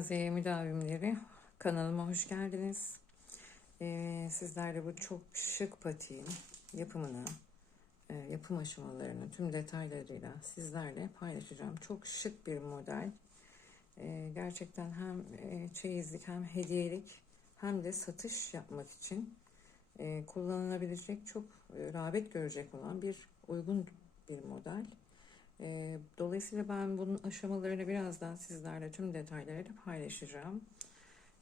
Aziye Müdavimleri kanalıma hoş geldiniz. Sizlerle bu çok şık patiğin yapımını, yapım aşamalarını tüm detaylarıyla sizlerle paylaşacağım. Çok şık bir model. Gerçekten hem çeyizlik hem hediyelik hem de satış yapmak için kullanılabilecek, çok rağbet görecek olan uygun bir model. Dolayısıyla ben bunun aşamalarını birazdan sizlerle tüm detaylarıyla paylaşacağım.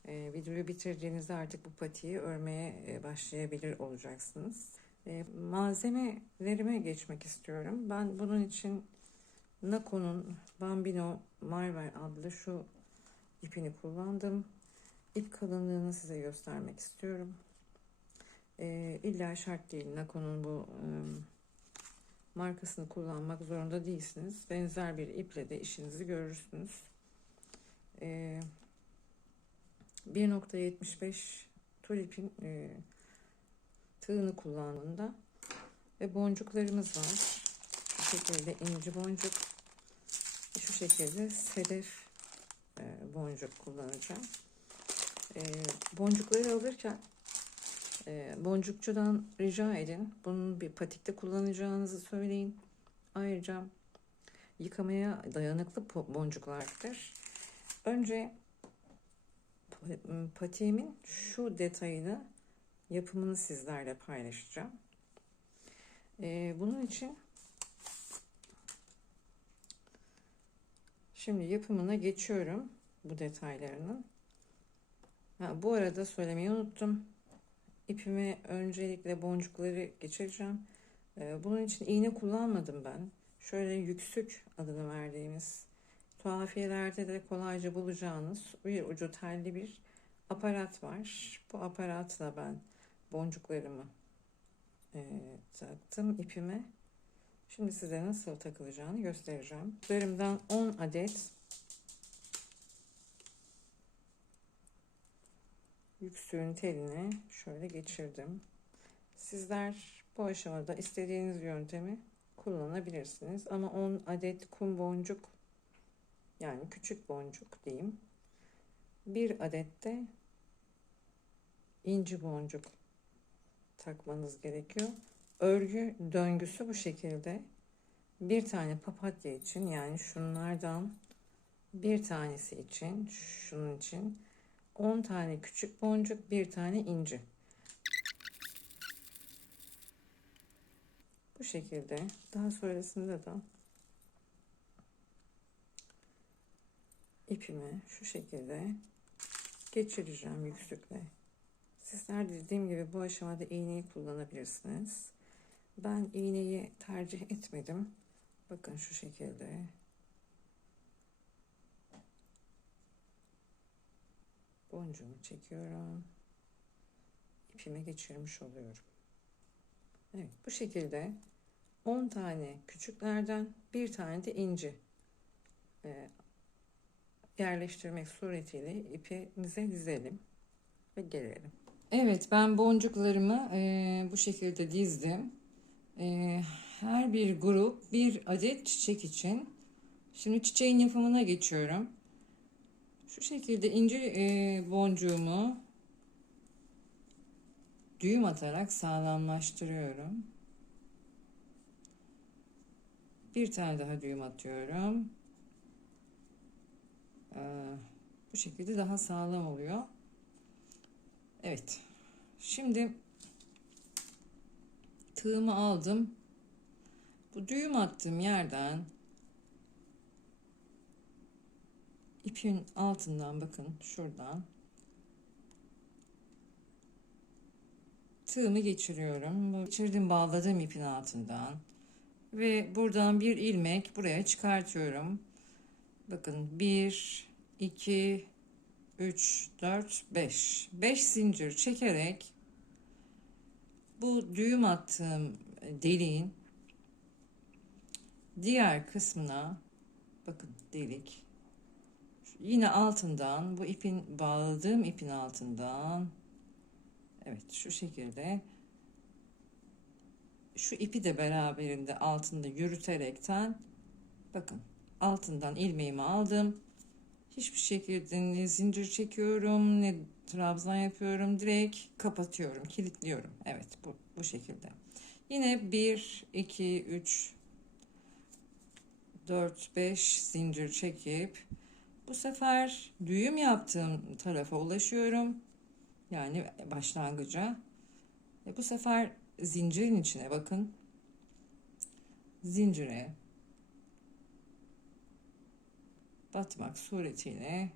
Videoyu bitirdiğinizde artık bu patiği örmeye başlayabilir olacaksınız. Malzemelerime geçmek istiyorum. Ben bunun için Nako'nun Bambino Marvel adlı şu ipini kullandım. İp kalınlığını size göstermek istiyorum. İlla şart değil Nako'nun bu markasını kullanmak zorunda değilsiniz. Benzer bir iple de işinizi görürsünüz. 1.75 tulipin tığını kullandığında ve boncuklarımız var. Şu şekilde inci boncuk, şu şekilde sedef boncuk kullanacağım. Boncukları alırken boncukçudan rica edin. Bunun bir patikte kullanacağınızı söyleyin. Ayrıca yıkamaya dayanıklı boncuklardır. Önce patiğimin şu detayını, yapımını sizlerle paylaşacağım. Bunun için şimdi yapımına geçiyorum bu detaylarının. Bu arada söylemeyi unuttum. İpime öncelikle boncukları geçireceğim. Bunun için iğne kullanmadım ben. Şöyle yüksük adını verdiğimiz tuhafiyelerde de kolayca bulacağınız bir ucu telli bir aparat var. Bu aparatla ben boncuklarımı taktım ipime. Şimdi size nasıl takılacağını göstereceğim. Boncuklarımdan 10 adet yüksüğün teline şöyle geçirdim. Sizler bu aşamada istediğiniz yöntemi kullanabilirsiniz. Ama 10 adet kum boncuk, yani küçük boncuk diyeyim. Bir adet de inci boncuk takmanız gerekiyor. Örgü döngüsü bu şekilde. Bir tane papatya için, yani şunlardan bir tanesi için, şunun için 10 tane küçük boncuk, bir tane inci. Bu şekilde. Daha sonrasında da ipimi şu şekilde geçireceğim yüksükle. Sizler dediğim gibi bu aşamada iğneyi kullanabilirsiniz. Ben iğneyi tercih etmedim. Bakın şu şekilde. Boncuğumu çekiyorum. İpime geçirmiş oluyorum. Evet, bu şekilde 10 tane küçüklerden bir tane de inci yerleştirmek suretiyle ipimize dizelim ve gelelim. Evet, ben boncuklarımı bu şekilde dizdim. Her bir grup bir adet çiçek için. Şimdi çiçeğin yapımına geçiyorum. Şu şekilde inci boncuğumu düğüm atarak sağlamlaştırıyorum. Bir tane daha düğüm atıyorum. Bu şekilde daha sağlam oluyor. Evet. Şimdi tığımı aldım. Bu düğüm attığım yerden ipin altından, bakın şuradan tığımı geçiriyorum. Geçirdim, bağladığım ipin altından ve buradan bir ilmek buraya çıkartıyorum. Bakın 1 2 3 4 5 zincir çekerek bu düğüm attığım deliğin diğer kısmına, bakın delik, yine altından, bu ipin, bağladığım ipin altından, evet şu şekilde şu ipi de beraberinde altında yürüterekten, bakın altından ilmeğimi aldım, Hiçbir şekilde ne zincir çekiyorum ne trabzan yapıyorum. Direkt kapatıyorum, kilitliyorum. Evet, bu şekilde. Yine 1, 2, 3, 4, 5 zincir çekip bu sefer düğüm yaptığım tarafa ulaşıyorum. Yani başlangıca. Bu sefer zincirin içine bakın. Zincire batmak suretiyle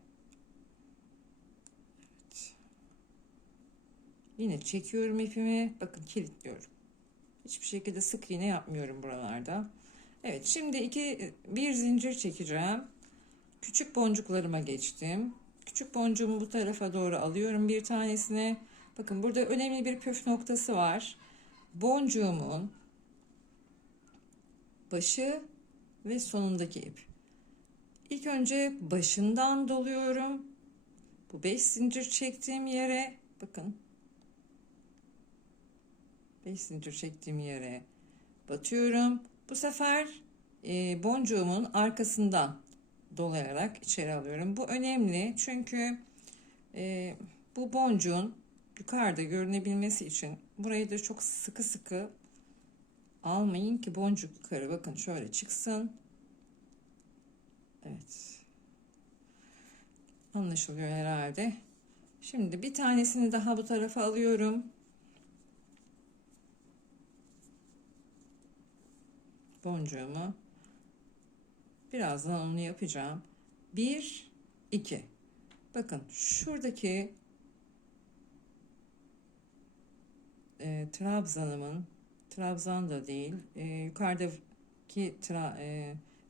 yine çekiyorum ipimi. Bakın kilitliyorum. Hiçbir şekilde sık iğne yapmıyorum buralarda. Evet, şimdi bir zincir çekeceğim. Küçük boncuklarıma geçtim. Küçük boncuğumu bu tarafa doğru alıyorum bir tanesine. Bakın burada önemli bir püf noktası var. Boncuğumun başı ve sonundaki ip. İlk önce başından doluyorum. Bu 5 zincir çektiğim yere bakın. 5 zincir çektiğim yere batıyorum. Bu sefer boncuğumun arkasından dolayarak içeri alıyorum. Bu önemli çünkü bu boncuğun yukarıda görünebilmesi için burayı da çok sıkı sıkı almayın ki boncuk yukarı bakın şöyle çıksın. Evet. Anlaşılıyor herhalde. Şimdi bir tanesini daha bu tarafa alıyorum. Boncuğumu. Birazdan onu yapacağım. 1, 2. Bakın şuradaki trabzan da değil, yukarıdaki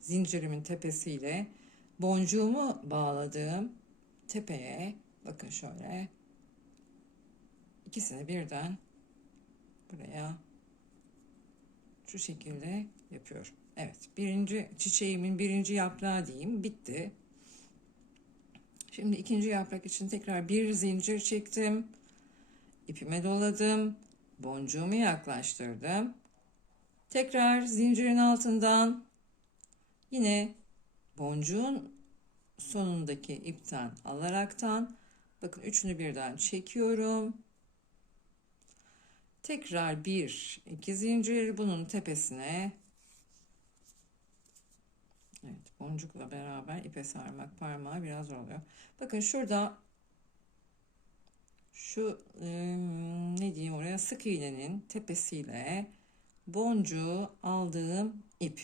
zincirimin tepesiyle boncuğumu bağladığım tepeye bakın şöyle ikisini birden buraya şu şekilde yapıyorum. Evet, birinci çiçeğimin birinci yaprağı diyeyim bitti. Şimdi ikinci yaprak için tekrar bir zincir çektim. İpime doladım. Boncuğumu yaklaştırdım. Tekrar zincirin altından yine boncuğun sonundaki ipten alaraktan bakın üçünü birden çekiyorum. Tekrar 1, 2 zincir bunun tepesine. Evet, boncukla beraber ipe sarmak parmağı biraz zor oluyor. Bakın şurada şu ne diyeyim oraya sık iğnenin tepesiyle boncuğu aldığım ip.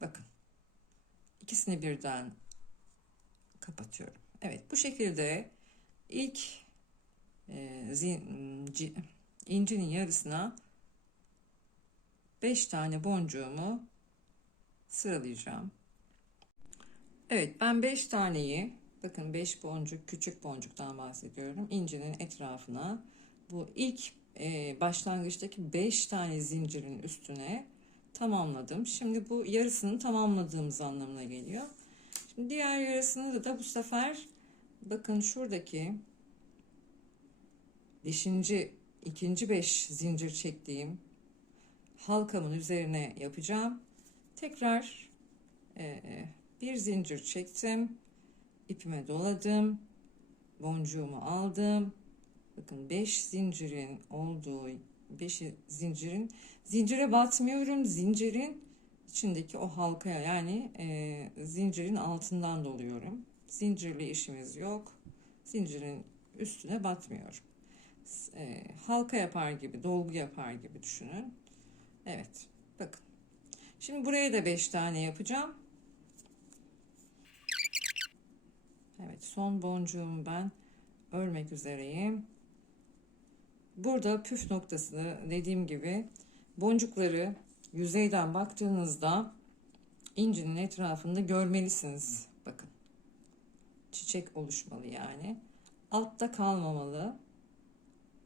Bakın ikisini birden kapatıyorum. Evet, bu şekilde ilk incinin yarısına 5 tane boncuğumu sıralayacağım. Evet, ben 5 taneyi bakın 5 boncuk küçük boncuktan bahsediyorum. İncinin etrafına bu ilk başlangıçtaki 5 tane zincirin üstüne tamamladım. Şimdi bu yarısını tamamladığımız anlamına geliyor. Şimdi diğer yarısını da bu sefer bakın şuradaki 5. ikinci 5 zincir çektiğim halkamın üzerine yapacağım. Tekrar bir zincir çektim. İpime doladım. Boncuğumu aldım. Bakın 5 zincirin olduğu 5 zincire batmıyorum. Zincirin içindeki o halkaya yani zincirin altından doluyorum. Zincirle işimiz yok. Zincirin üstüne batmıyorum. Halka yapar gibi, dolgu yapar gibi düşünün. Evet, bakın. Şimdi buraya da 5 tane yapacağım. Evet, son boncuğumu ben örmek üzereyim. Burada püf noktası dediğim gibi boncukları yüzeyden baktığınızda incinin etrafında görmelisiniz. Bakın. Çiçek oluşmalı yani. Altta kalmamalı.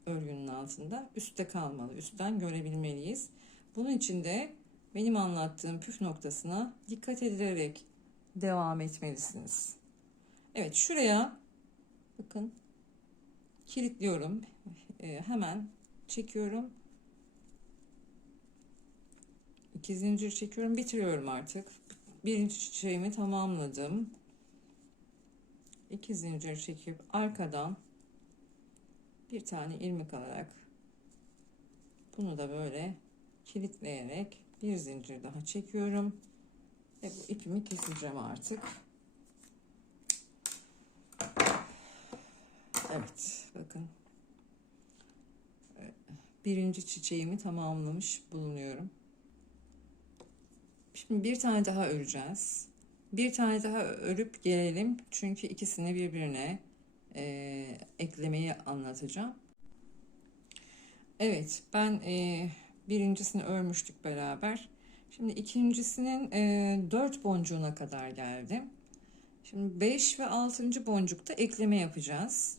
Örgünün altında. Üstte kalmalı. Üstten görebilmeliyiz. Bunun için de benim anlattığım püf noktasına dikkat edilerek devam etmelisiniz. Evet, şuraya bakın kilitliyorum. Hemen çekiyorum. 2 zincir çekiyorum. Bitiriyorum artık. Birinci çiçeğimi tamamladım. 2 zincir çekip arkadan bir tane ilmek alarak bunu da böyle kilitleyerek bir zincir daha çekiyorum ve bu ipimi keseceğim artık. Evet, bakın birinci çiçeğimi tamamlamış bulunuyorum. Şimdi bir tane daha öreceğiz. Bir tane daha örüp gelelim çünkü ikisini birbirine eklemeyi anlatacağım. Evet, ben birincisini örmüştük beraber. Şimdi ikincisinin 4 boncuğuna kadar geldim. Şimdi 5 ve 6. boncukta ekleme yapacağız.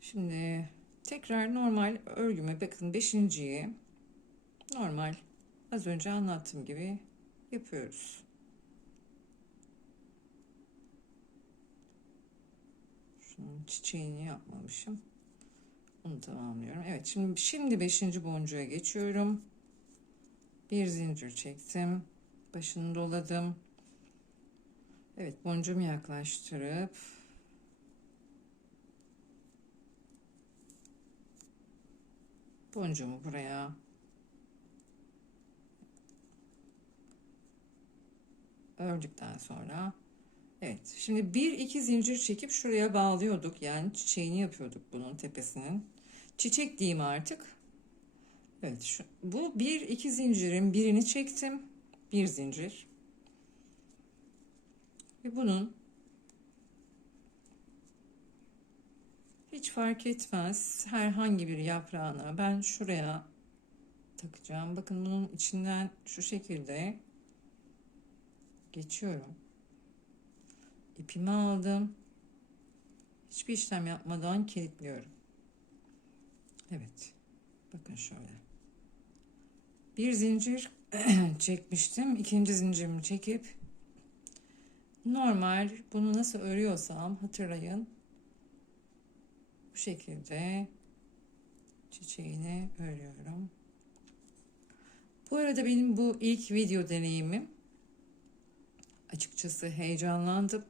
Şimdi tekrar normal örgüme bakın, 5.'yi normal az önce anlattığım gibi yapıyoruz. Şunun çiçeğini yapmamışım. Onu tamamlıyorum. Evet, şimdi 5. boncuğa geçiyorum. Bir zincir çektim. Başını doladım. Evet, boncuğumu yaklaştırıp boncuğumu buraya ördükten sonra evet, şimdi 1-2 zincir çekip şuraya bağlıyorduk. Yani çiçeğini yapıyorduk bunun tepesinin. Çiçek diyeyim artık. Evet, bu 1-2 zincirin birini çektim. Bir zincir. Ve bunun hiç fark etmez herhangi bir yaprağına ben şuraya takacağım. Bakın bunun içinden şu şekilde geçiyorum. İpimi aldım. Hiçbir işlem yapmadan kilitliyorum. Evet. Bakın şöyle. Bir zincir çekmiştim. İkinci zincirimi çekip normal bunu nasıl örüyorsam hatırlayın. Bu şekilde çiçeğini örüyorum. Bu arada benim bu ilk video deneyimim. Açıkçası heyecanlandım.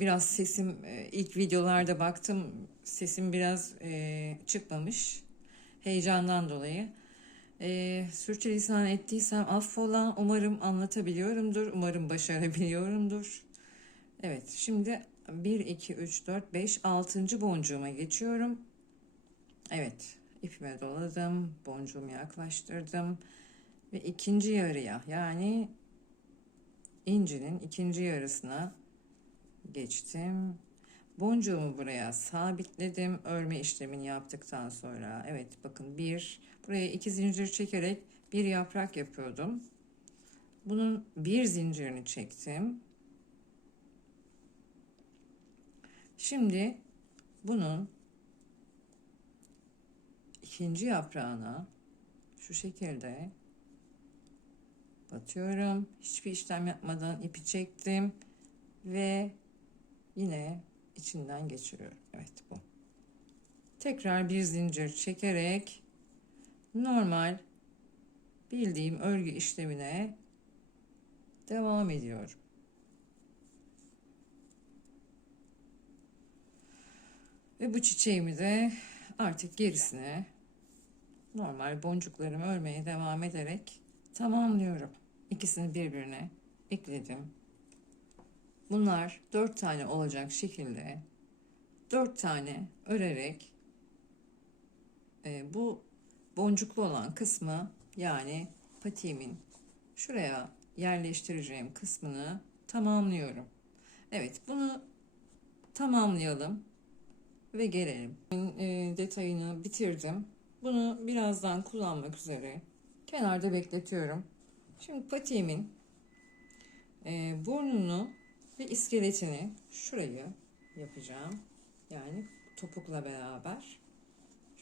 Biraz sesim ilk videolarda baktım sesim biraz çıkmamış. Heyecandan dolayı. Sürçülisan ettiysem affola. Umarım anlatabiliyorumdur. Umarım başarabiliyorumdur. Evet, şimdi 1, 2, 3, 4, 5, 6. boncuğuma geçiyorum. Evet, ipime doladım. Boncuğumu yaklaştırdım. Ve ikinci yarıya, yani incinin ikinci yarısına geçtim. Boncuğumu buraya sabitledim. Örme işlemini yaptıktan sonra. Evet, bakın buraya 2 zincir çekerek bir yaprak yapıyordum. Bunun bir zincirini çektim. Şimdi bunun ikinci yaprağına şu şekilde batıyorum. Hiçbir işlem yapmadan ipi çektim ve yine içinden geçiriyorum. Evet, bu. Tekrar bir zincir çekerek normal bildiğim örgü işlemine devam ediyorum. Ve bu çiçeğimi de artık gerisine normal boncuklarımı örmeye devam ederek tamamlıyorum. İkisini birbirine ekledim. Bunlar 4 tane olacak şekilde 4 tane örerek bu boncuklu olan kısmı, yani patiğimin şuraya yerleştireceğim kısmını tamamlıyorum. Evet, bunu tamamlayalım ve gelelim. Detayını bitirdim. Bunu birazdan kullanmak üzere kenarda bekletiyorum. Şimdi patiğimin burnunu ve iskeletini şurayı yapacağım. Yani topukla beraber.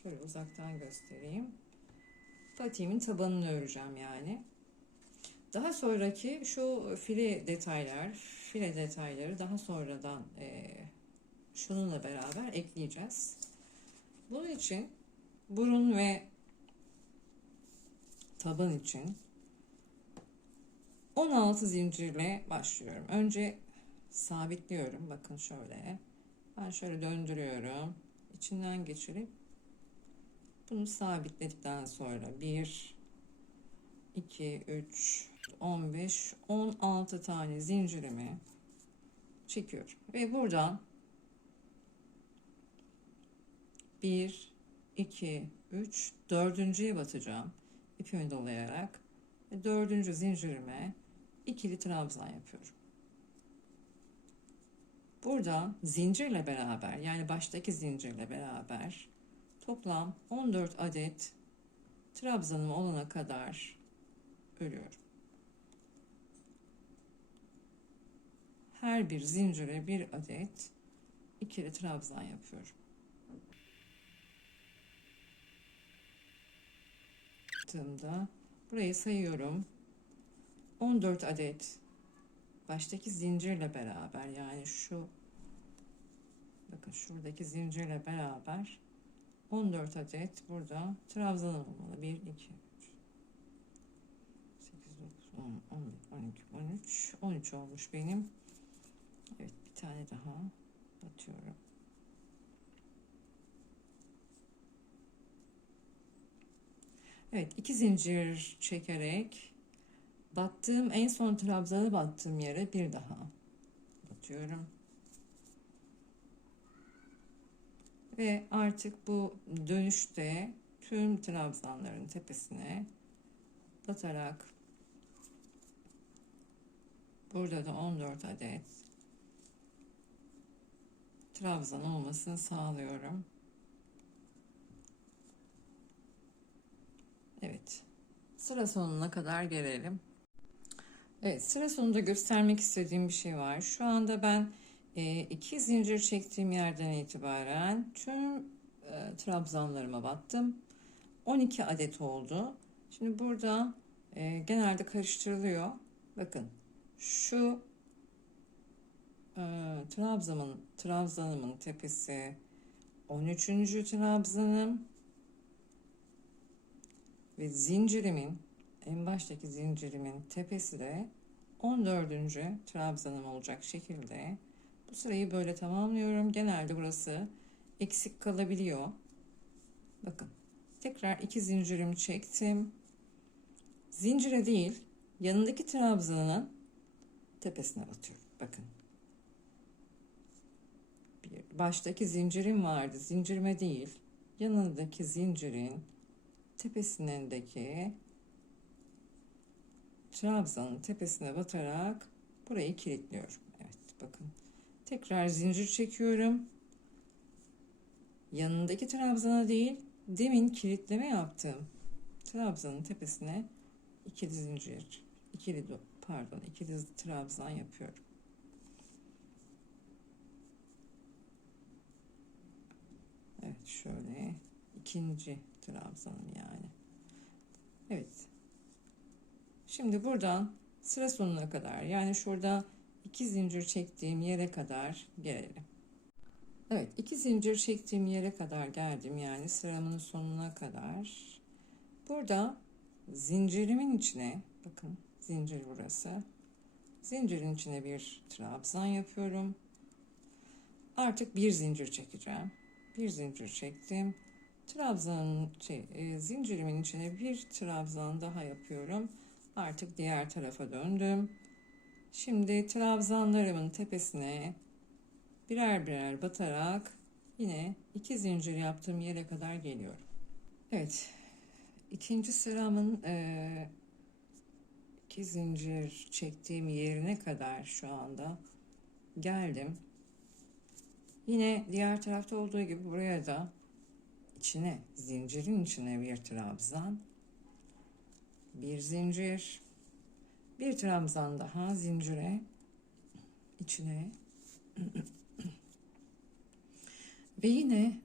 Şöyle uzaktan göstereyim. Patiğimin tabanını öreceğim yani. Daha sonraki şu file detayları daha sonradan şununla beraber ekleyeceğiz. Bunun için burun ve taban için 16 zincirle başlıyorum. Önce sabitliyorum. Bakın şöyle. Ben şöyle döndürüyorum. İçinden geçirip bunu sabitledikten sonra 1, 2, 3, 15, 16 tane zincirimi çekiyorum. Ve buradan 1, 2, 3, dördüncüye batacağım. İpimi dolayarak. Ve dördüncü zincirime ikili trabzan yapıyorum. Burada zincirle beraber, yani baştaki zincirle beraber toplam 14 adet trabzanım olana kadar örüyorum. Her bir zincire bir adet ikili trabzan yapıyorum. Yaptığımda burayı sayıyorum. 14 adet baştaki zincirle beraber, yani şu, bakın şuradaki zincirle beraber 14 adet burada trabzanım olmalı. 1, 2, 3, 8, 9, 10, 11, 12, 13, 13 olmuş benim. Evet, bir tane daha atıyorum. Evet, 2 zincir çekerek battığım, en son trabzanı battığım yere bir daha batıyorum. Ve artık bu dönüşte tüm trabzanların tepesine batarak burada da 14 adet trabzan olmasını sağlıyorum. Evet, sıra sonuna kadar gelelim. Evet, sıra sonunda göstermek istediğim bir şey var. Şu anda ben 2 zincir çektiğim yerden itibaren tüm trabzanlarıma battım. 12 adet oldu. Şimdi burada genelde karıştırılıyor. Bakın şu trabzanımın tepesi 13. trabzanım ve zincirimin, en baştaki zincirimin tepesi de 14. trabzanım olacak şekilde bu sırayı böyle tamamlıyorum. Genelde burası eksik kalabiliyor. Bakın tekrar 2 zincirimi çektim. Zincire değil, yanındaki trabzanın tepesine batıyorum. Bakın. Baştaki zincirim vardı. Zincirime değil, yanındaki zincirin tepesindeki trabzanın tepesine batarak burayı kilitliyorum. Evet, bakın. Tekrar zincir çekiyorum. Yanındaki trabzana değil, demin kilitleme yaptığım trabzanın tepesine ikili zincir, ikili trabzan yapıyorum. Evet, şöyle ikinci trabzanım yani. Evet. Şimdi buradan sıra sonuna kadar, yani şurada 2 zincir çektiğim yere kadar gelelim. Evet, 2 zincir çektiğim yere kadar geldim, yani sıramın sonuna kadar. Burada zincirimin içine, bakın zincir burası. Zincirin içine bir trabzan yapıyorum. Artık bir zincir çekeceğim. Bir zincir çektim. Zincirimin içine bir trabzan daha yapıyorum. Artık diğer tarafa döndüm. Şimdi trabzanlarımın tepesine birer birer batarak yine 2 zincir yaptığım yere kadar geliyorum. Evet, ikinci sıramın 2 zincir çektiğim yerine kadar şu anda geldim. Yine diğer tarafta olduğu gibi buraya da zincirin içine bir trabzan, bir zincir, bir trabzan daha zincire içine ve yine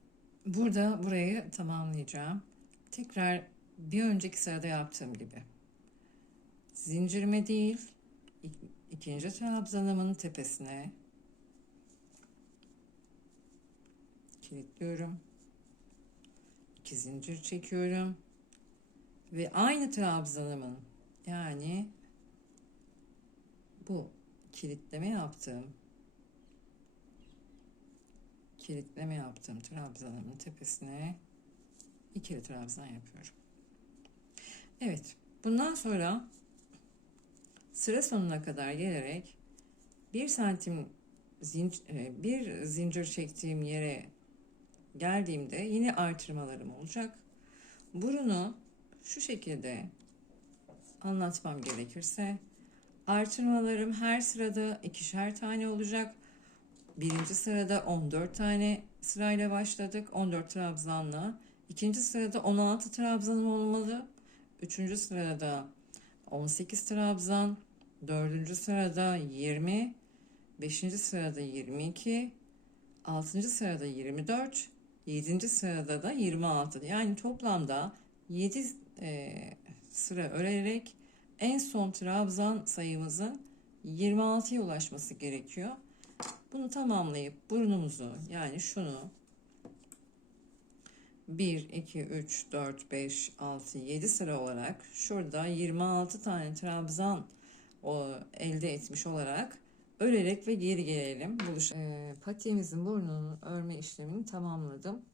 burada burayı tamamlayacağım. Tekrar bir önceki sırada yaptığım gibi zincirime değil, ikinci trabzanımın tepesine kilitliyorum. 2 zincir çekiyorum ve aynı trabzanımın, yani bu kilitleme yaptığım trabzanımın tepesine ikili trabzan yapıyorum. Evet, bundan sonra sıra sonuna kadar gelerek bir zincir çektiğim yere geldiğimde yine artırmalarım olacak. Burunu şu şekilde anlatmam gerekirse, artırmalarım her sırada ikişer tane olacak. Birinci sırada 14 tane sırayla başladık, 14 trabzanla. İkinci sırada 16 trabzanım olmalı. Üçüncü sırada 18 trabzan. Dördüncü sırada 20. Beşinci sırada 22. Altıncı sırada 24. Yedinci sırada da 26. Yani toplamda 7 sıra örerek en son trabzan sayımızın 26'ya ulaşması gerekiyor. Bunu tamamlayıp burnumuzu, yani şunu 1, 2, 3, 4, 5, 6, 7 sıra olarak şurada 26 tane trabzan elde etmiş olarak örerek ve geri gelelim. Patiğimizin burnunun örme işlemini tamamladım.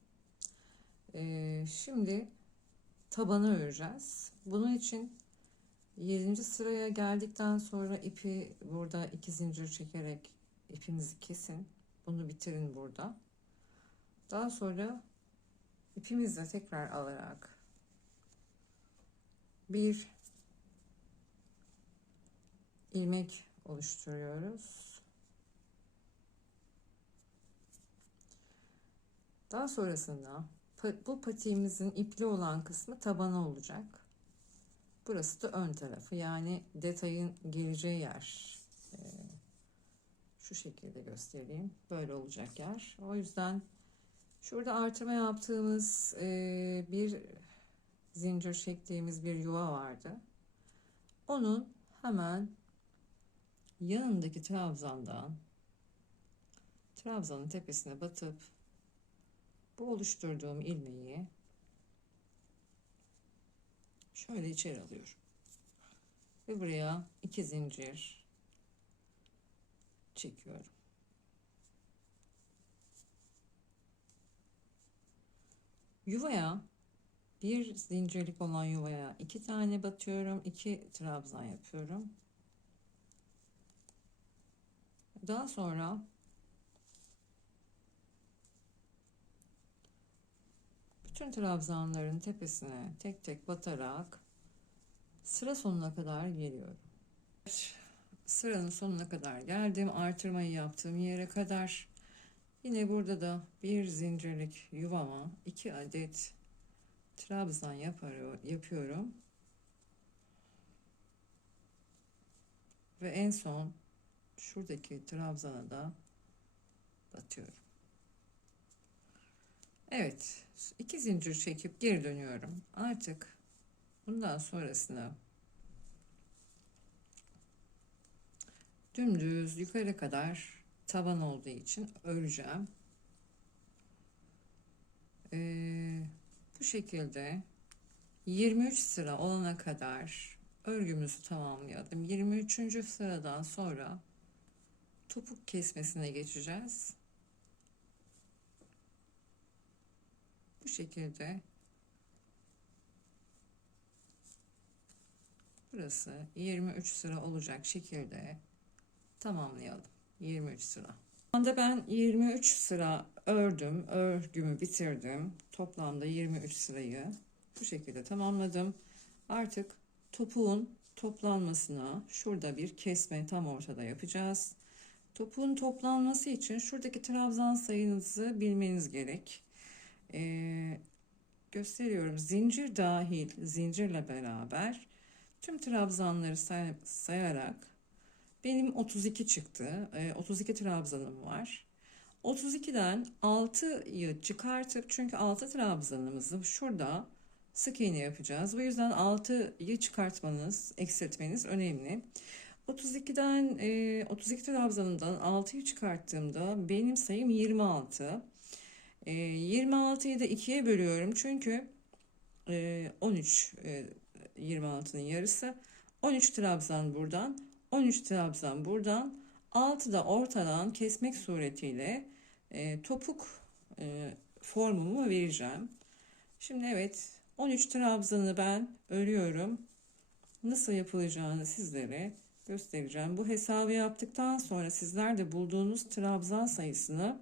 Şimdi tabanı öreceğiz. Bunun için 7. sıraya geldikten sonra ipi burada 2 zincir çekerek ipimizi kesin. Bunu bitirin burada. Daha sonra ipimizle tekrar alarak bir ilmek oluşturuyoruz. Daha sonrasında bu patiğimizin ipli olan kısmı tabanı olacak. Burası da ön tarafı, yani detayın geleceği yer. Şu şekilde göstereyim. Böyle olacak yer. O yüzden şurada artırma yaptığımız bir zincir çektiğimiz bir yuva vardı. Onun hemen yanındaki trabzanın tepesine batıp bu oluşturduğum ilmeği şöyle içeri alıyorum. Ve buraya 2 zincir çekiyorum. Yuvaya, bir zincirlik olan yuvaya 2 tane batıyorum. 2 trabzan yapıyorum. Daha sonra bütün trabzanların tepesine tek tek batarak sıra sonuna kadar geliyorum. Sıranın sonuna kadar geldim. Artırmayı yaptığım yere kadar. Yine burada da bir zincirlik yuvama 2 adet trabzan yapıyorum. Ve en son şuradaki trabzana da batıyorum. Evet, 2 zincir çekip geri dönüyorum. Artık bundan sonrasını dümdüz yukarı kadar taban olduğu için öreceğim. Bu şekilde 23 sıra olana kadar örgümüzü tamamlayalım. 23. sıradan sonra topuk kesmesine geçeceğiz. Bu şekilde burası 23 sıra olacak şekilde tamamlayalım. 23 sıra. Şu anda ben 23 sıra ördüm. Örgümü bitirdim. Toplamda 23 sırayı bu şekilde tamamladım. Artık topuğun toplanmasına şurada bir kesme tam ortada yapacağız. Topuğun toplanması için şuradaki trabzan sayınızı bilmeniz gerek. Gösteriyorum. Zincir dahil, zincirle beraber tüm trabzanları sayarak benim 32 çıktı. 32 trabzanım var. 32'den 6'yı çıkartıp, çünkü 6 trabzanımızı şurada sık iğne yapacağız. Bu yüzden 6'yı çıkartmanız, eksiltmeniz önemli. 32 trabzanımdan 6'yı çıkarttığımda benim sayım 26. 26'yı da 2'ye bölüyorum çünkü 13 26'nın yarısı. 13 trabzan buradan, 13 trabzan buradan, 6 da ortadan kesmek suretiyle topuk formumu vereceğim. Şimdi evet, 13 trabzanı ben örüyorum. Nasıl yapılacağını sizlere göstereceğim. Bu hesabı yaptıktan sonra sizler de bulduğunuz trabzan sayısını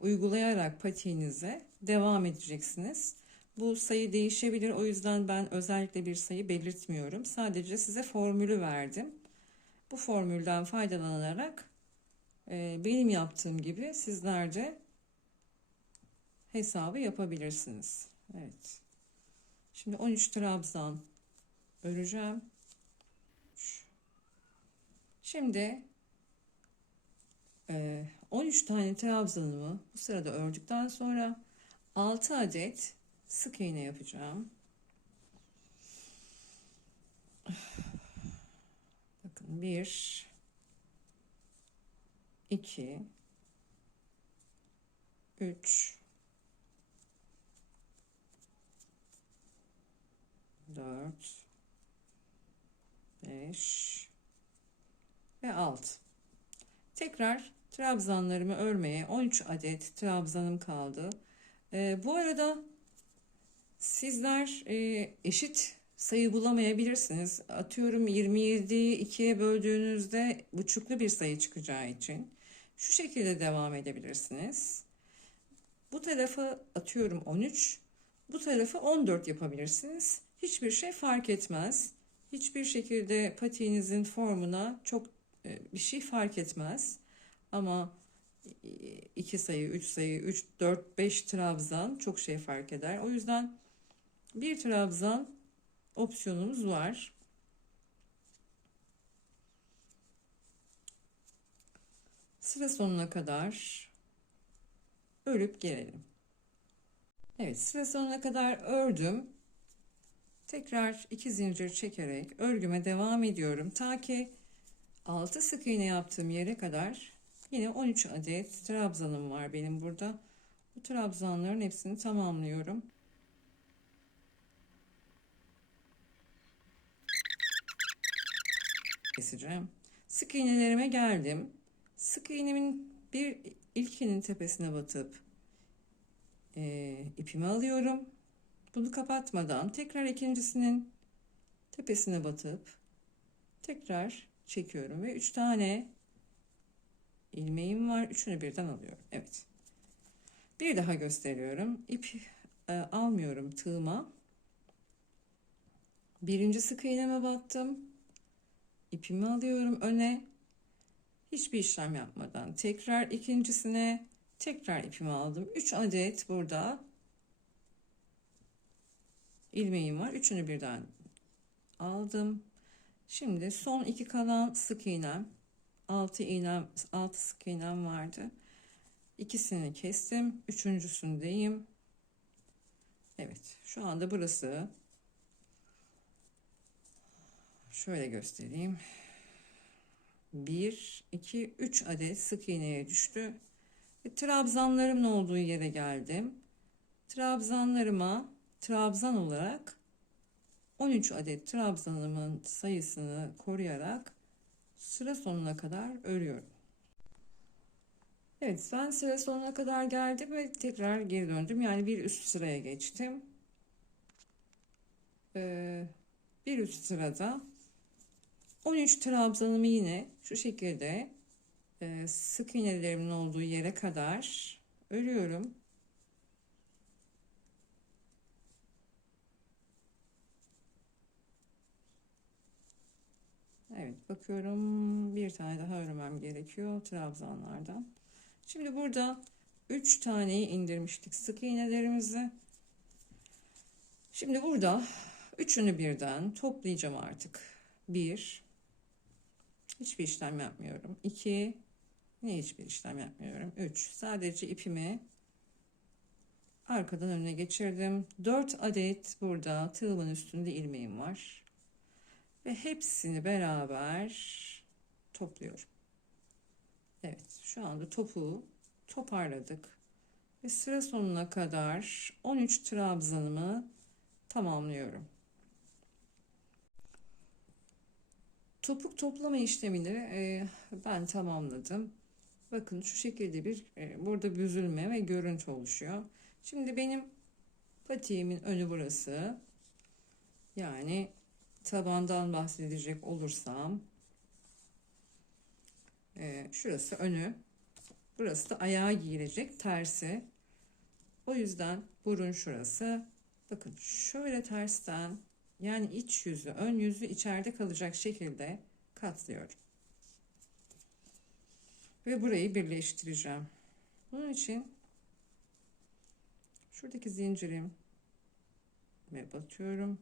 uygulayarak patiğinize devam edeceksiniz. Bu sayı değişebilir. O yüzden ben özellikle bir sayı belirtmiyorum. Sadece size formülü verdim. Bu formülden faydalanarak benim yaptığım gibi sizler de hesabı yapabilirsiniz. Evet. Şimdi 13 trabzan öreceğim. Şimdi 13 tane trabzanımı bu sırada ördükten sonra 6 adet sık iğne yapacağım. Bakın 1 2 3 4 5 ve 6. Tekrar trabzanlarımı örmeye 13 adet trabzanım kaldı. Bu arada sizler eşit sayı bulamayabilirsiniz. Atıyorum 27'yi 2'ye böldüğünüzde buçuklu bir sayı çıkacağı için şu şekilde devam edebilirsiniz. Bu tarafa atıyorum 13, bu tarafı 14 yapabilirsiniz. Hiçbir şey fark etmez. Hiçbir şekilde patiğinizin formuna çok bir şey fark etmez. Ama 2 sayı, 3 sayı, 3, 4, 5 trabzan çok şey fark eder. O yüzden bir trabzan opsiyonumuz var. Sıra sonuna kadar örüp gelelim. Evet, sıra sonuna kadar ördüm. Tekrar 2 zincir çekerek örgüme devam ediyorum. Ta ki 6 sık iğne yaptığım yere kadar yine 13 adet trabzanım var benim burada. Bu trabzanların hepsini tamamlıyorum. Keseceğim. Sık iğnelerime geldim. Sık iğnemin bir ilkinin tepesine batıp ipimi alıyorum. Bunu kapatmadan tekrar ikincisinin tepesine batıp tekrar çekiyorum ve 3 tane ilmeğim var. Üçünü birden alıyorum. Evet. Bir daha gösteriyorum. İp almıyorum tığıma. Birinci sık iğneme battım. İpimi alıyorum öne. Hiçbir işlem yapmadan tekrar ikincisine tekrar ipimi aldım. 3 adet burada ilmeğim var. Üçünü birden aldım. Şimdi son 2 kalan sık iğnem, 6 iğnem, 6 sık iğnem vardı. İkisini kestim. Üçüncüsündeyim. Evet, şu anda burası. Şöyle göstereyim. 1, 2, 3 adet sık iğneye düştü. Ve trabzanlarımın olduğu yere geldim. Trabzanlarıma trabzan olarak 13 adet trabzanımın sayısını koruyarak sıra sonuna kadar örüyorum. Evet, ben sıra sonuna kadar geldim ve tekrar geri döndüm. Yani bir üst sıraya geçtim. Bir üst sırada 13 trabzanımı yine şu şekilde sık iğnelerimin olduğu yere kadar örüyorum. Evet, bakıyorum bir tane daha örmem gerekiyor trabzanlardan. Şimdi burada 3 taneyi indirmiştik sık iğnelerimizi. Şimdi burada üçünü birden toplayacağım artık. 1, hiçbir işlem yapmıyorum. 2, yine hiçbir işlem yapmıyorum. 3, sadece ipimi arkadan önüne geçirdim. 4 adet burada tığımın üstünde ilmeğim var. Ve hepsini beraber topluyorum. Evet, şu anda topuğu toparladık. Ve sıra sonuna kadar 13 trabzanımı tamamlıyorum. Topuk toplama işlemini ben tamamladım. Bakın şu şekilde bir burada büzülme ve görüntü oluşuyor. Şimdi benim patiğimin önü burası. Yani tabandan bahsedecek olursam şurası önü. Burası da ayağa giyilecek tersi. O yüzden burun şurası. Bakın şöyle tersten, yani iç yüzü, ön yüzü içeride kalacak şekilde katlıyorum. Ve burayı birleştireceğim. Bunun için şuradaki zincirim ve batıyorum.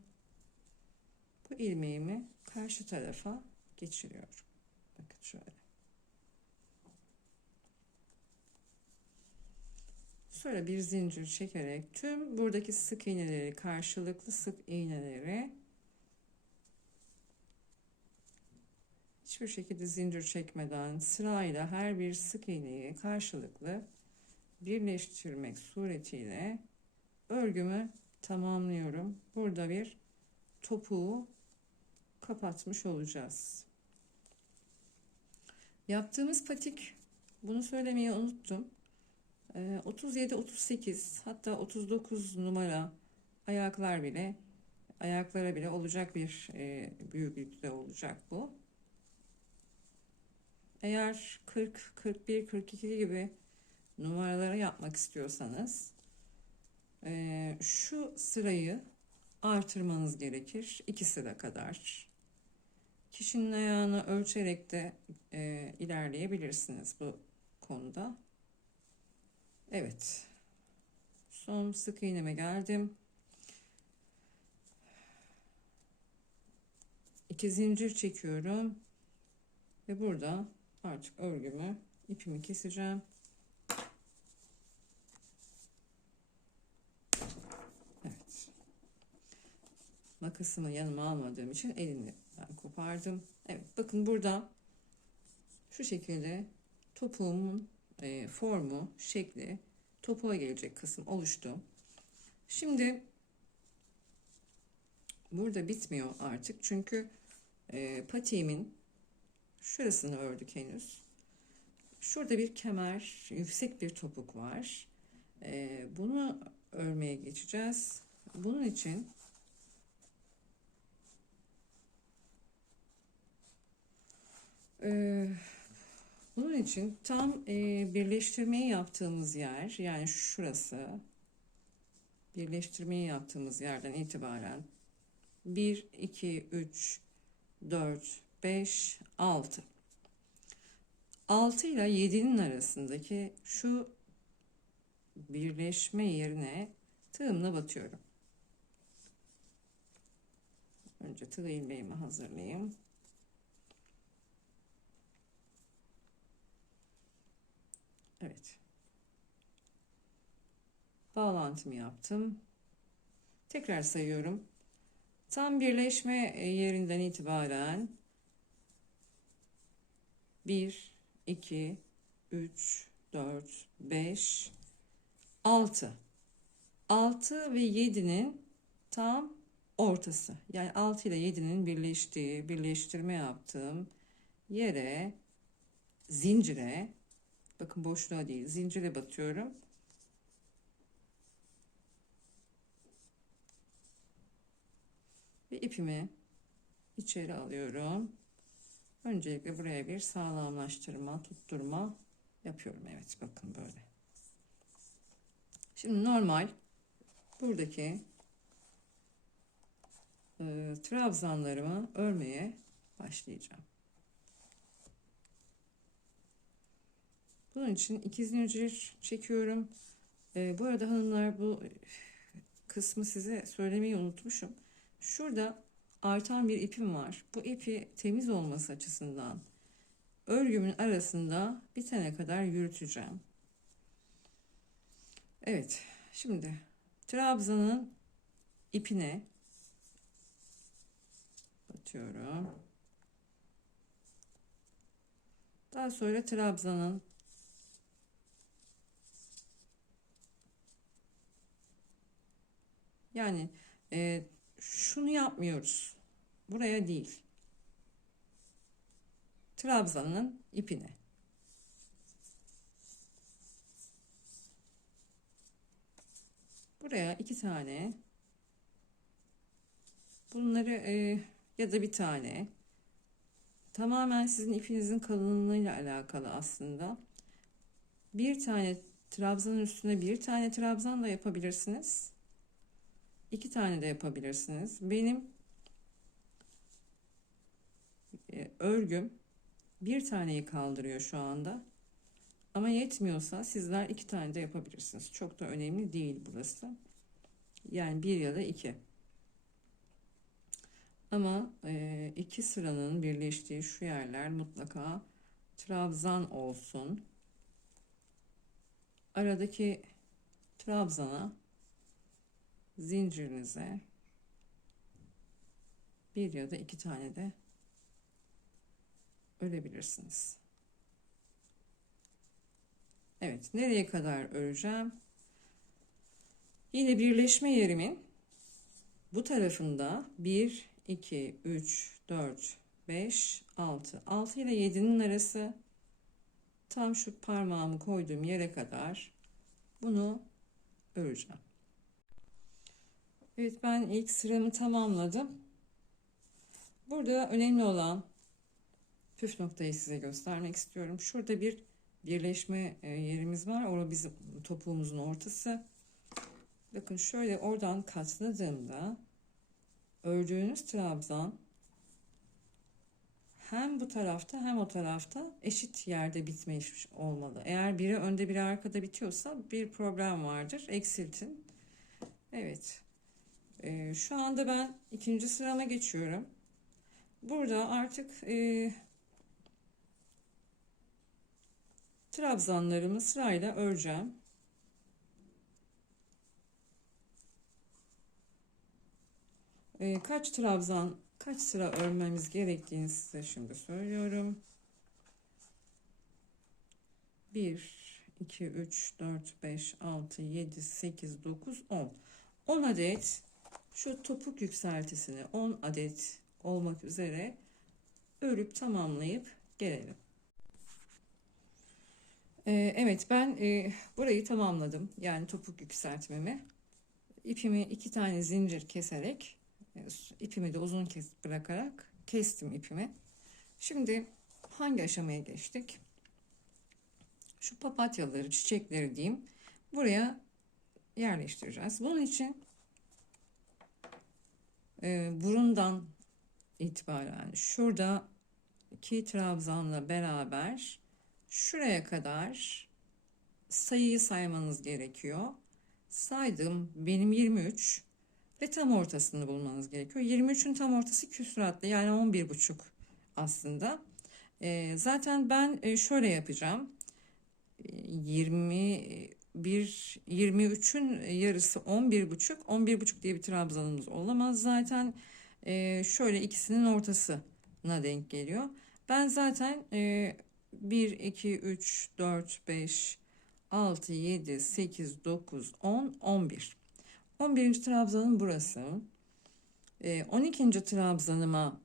Bu ilmeğimi karşı tarafa geçiriyorum. Bakın şöyle. Sonra bir zincir çekerek tüm buradaki sık iğneleri, karşılıklı sık iğneleri hiçbir şekilde zincir çekmeden sırayla her bir sık iğneyi karşılıklı birleştirmek suretiyle örgümü tamamlıyorum. Burada bir topuğu kapatmış olacağız. Yaptığımız patik, bunu söylemeyi unuttum. 37, 38 hatta 39 numara ayaklara bile olacak bir büyüklükte olacak bu. Eğer 40, 41, 42 gibi numaralara yapmak istiyorsanız şu sırayı artırmanız gerekir. 2 sıra kadar. Kişinin ayağını ölçerek de ilerleyebilirsiniz bu konuda. Evet. Son sık iğneme geldim. 2 zincir çekiyorum. Ve burada artık örgümü, ipimi keseceğim. Evet. Makasımı yanıma almadığım için elimle ben kopardım. Evet, bakın burada şu şekilde topuğumun formu, şekli, topuğa gelecek kısım oluştu. Şimdi burada bitmiyor artık çünkü patiğimin şurasını ördük henüz. Şurada bir kemer, yüksek bir topuk var. Bunu örmeye geçeceğiz. Bunun için tam birleştirmeyi yaptığımız yer, yani şurası, birleştirmeyi yaptığımız yerden itibaren 1, 2, 3, 4, 5, 6. 6 ile 7'nin arasındaki şu birleşme yerine tığımla batıyorum. Önce tığ ilmeğimi hazırlayayım. Evet. Bağlantımı yaptım. Tekrar sayıyorum. Tam birleşme yerinden itibaren 1, 2, 3, 4, 5, 6. 6 ve 7'nin tam ortası. Yani 6 ile 7'nin birleştiği, birleştirme yaptığım yere, zincire, bakın boşluğa değil, zincire batıyorum. Ve ipimi içeri alıyorum. Öncelikle buraya bir sağlamlaştırma, tutturma yapıyorum. Evet, bakın böyle. Şimdi normal buradaki trabzanlarımı örmeye başlayacağım. Bunun için 2 zincir çekiyorum. Bu arada hanımlar, bu kısmı size söylemeyi unutmuşum. Şurada artan bir ipim var. Bu ipi temiz olması açısından örgümün arasında bitene kadar yürüteceğim. Evet, şimdi trabzanın ipine batıyorum. Daha sonra trabzanın şunu yapmıyoruz. Buraya değil. trabzanın ipini. Buraya 2 tane, bunları ya da bir tane, tamamen sizin ipinizin kalınlığıyla alakalı aslında. Bir tane trabzanın üstüne bir tane trabzan da yapabilirsiniz. 2 tane de yapabilirsiniz. Benim örgüm bir taneyi kaldırıyor şu anda. Ama yetmiyorsa sizler 2 tane de yapabilirsiniz. Çok da önemli değil burası. Yani 1 ya da 2. Ama 2 sıranın birleştiği şu yerler mutlaka trabzan olsun. Aradaki trabzana, zincirinize 1 ya da 2 tane de örebilirsiniz. Evet, nereye kadar öreceğim? Yine birleşme yerimin bu tarafında 1, 2, 3, 4, 5, 6. 6 ile 7'nin arası, tam şu parmağımı koyduğum yere kadar bunu öreceğim. Evet, ben ilk sıramı tamamladım. Burada önemli olan püf noktayı size göstermek istiyorum. Şurada bir birleşme yerimiz var. Orada bizim topuğumuzun ortası. Bakın şöyle oradan katladığımda ördüğünüz trabzan hem bu tarafta hem o tarafta eşit yerde bitmiş olmalı. Eğer biri önde biri arkada bitiyorsa bir problem vardır. Eksiltin. Evet. Şu anda ben ikinci sırama geçiyorum. Burada artık trabzanlarımı sırayla öreceğim. Kaç trabzan, kaç sıra örmemiz gerektiğini size şimdi söylüyorum. 1, 2, 3, 4, 5, 6, 7, 8, 9, 10. 10 adet şu topuk yükseltisini 10 adet olmak üzere örüp tamamlayıp gelelim. Evet, ben burayı tamamladım. Yani topuk yükseltmemi. İpimi 2 tane zincir keserek, ipimi de uzun bırakarak kestim ipimi. Şimdi hangi aşamaya geçtik? Şu papatyaları, çiçekleri diyeyim, buraya yerleştireceğiz. Bunun için burundan itibaren şurada iki trabzanla beraber şuraya kadar sayıyı saymanız gerekiyor. Saydım, benim 23 ve tam ortasını bulmanız gerekiyor. 23'ün tam ortası küsuratlı, yani 11,5 aslında. Zaten ben şöyle yapacağım. 23'ün yarısı 11,5. 11,5 diye bir trabzanımız olamaz zaten. Şöyle ikisinin ortasına denk geliyor. Ben zaten 1, 2, 3, 4, 5, 6, 7, 8, 9, 10, 11. 11. trabzanım burası. 12. trabzanıma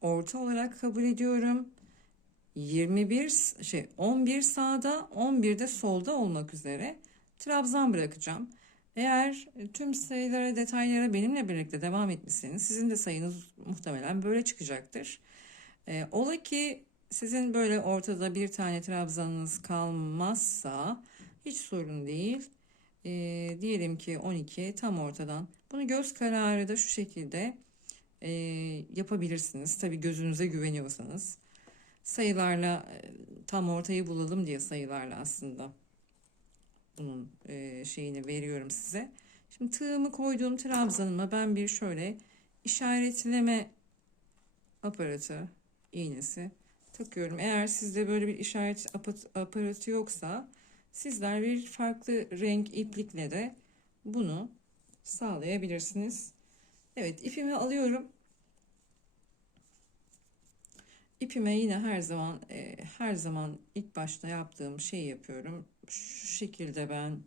orta olarak kabul ediyorum. 11 sağda, 11 de solda olmak üzere trabzan bırakacağım. Eğer tüm sayılara, detaylara benimle birlikte devam etmişseniz sizin de sayınız muhtemelen böyle çıkacaktır. Ola ki sizin böyle ortada bir tane trabzanınız kalmazsa hiç sorun değil. Diyelim ki 12 tam ortadan. Bunu göz kararı da şu şekilde yapabilirsiniz. Tabii gözünüze güveniyorsanız. Sayılarla tam ortayı bulalım diye sayılarla aslında bunun şeyini veriyorum size. Şimdi tığımı koyduğum trabzanıma ben bir şöyle işaretleme aparatı, iğnesi takıyorum. Eğer sizde böyle bir işaret aparatı yoksa sizler bir farklı renk iplikle de bunu sağlayabilirsiniz. Evet, ipimi alıyorum. İpime yine her zaman ilk başta yaptığım şeyi yapıyorum. Şu şekilde ben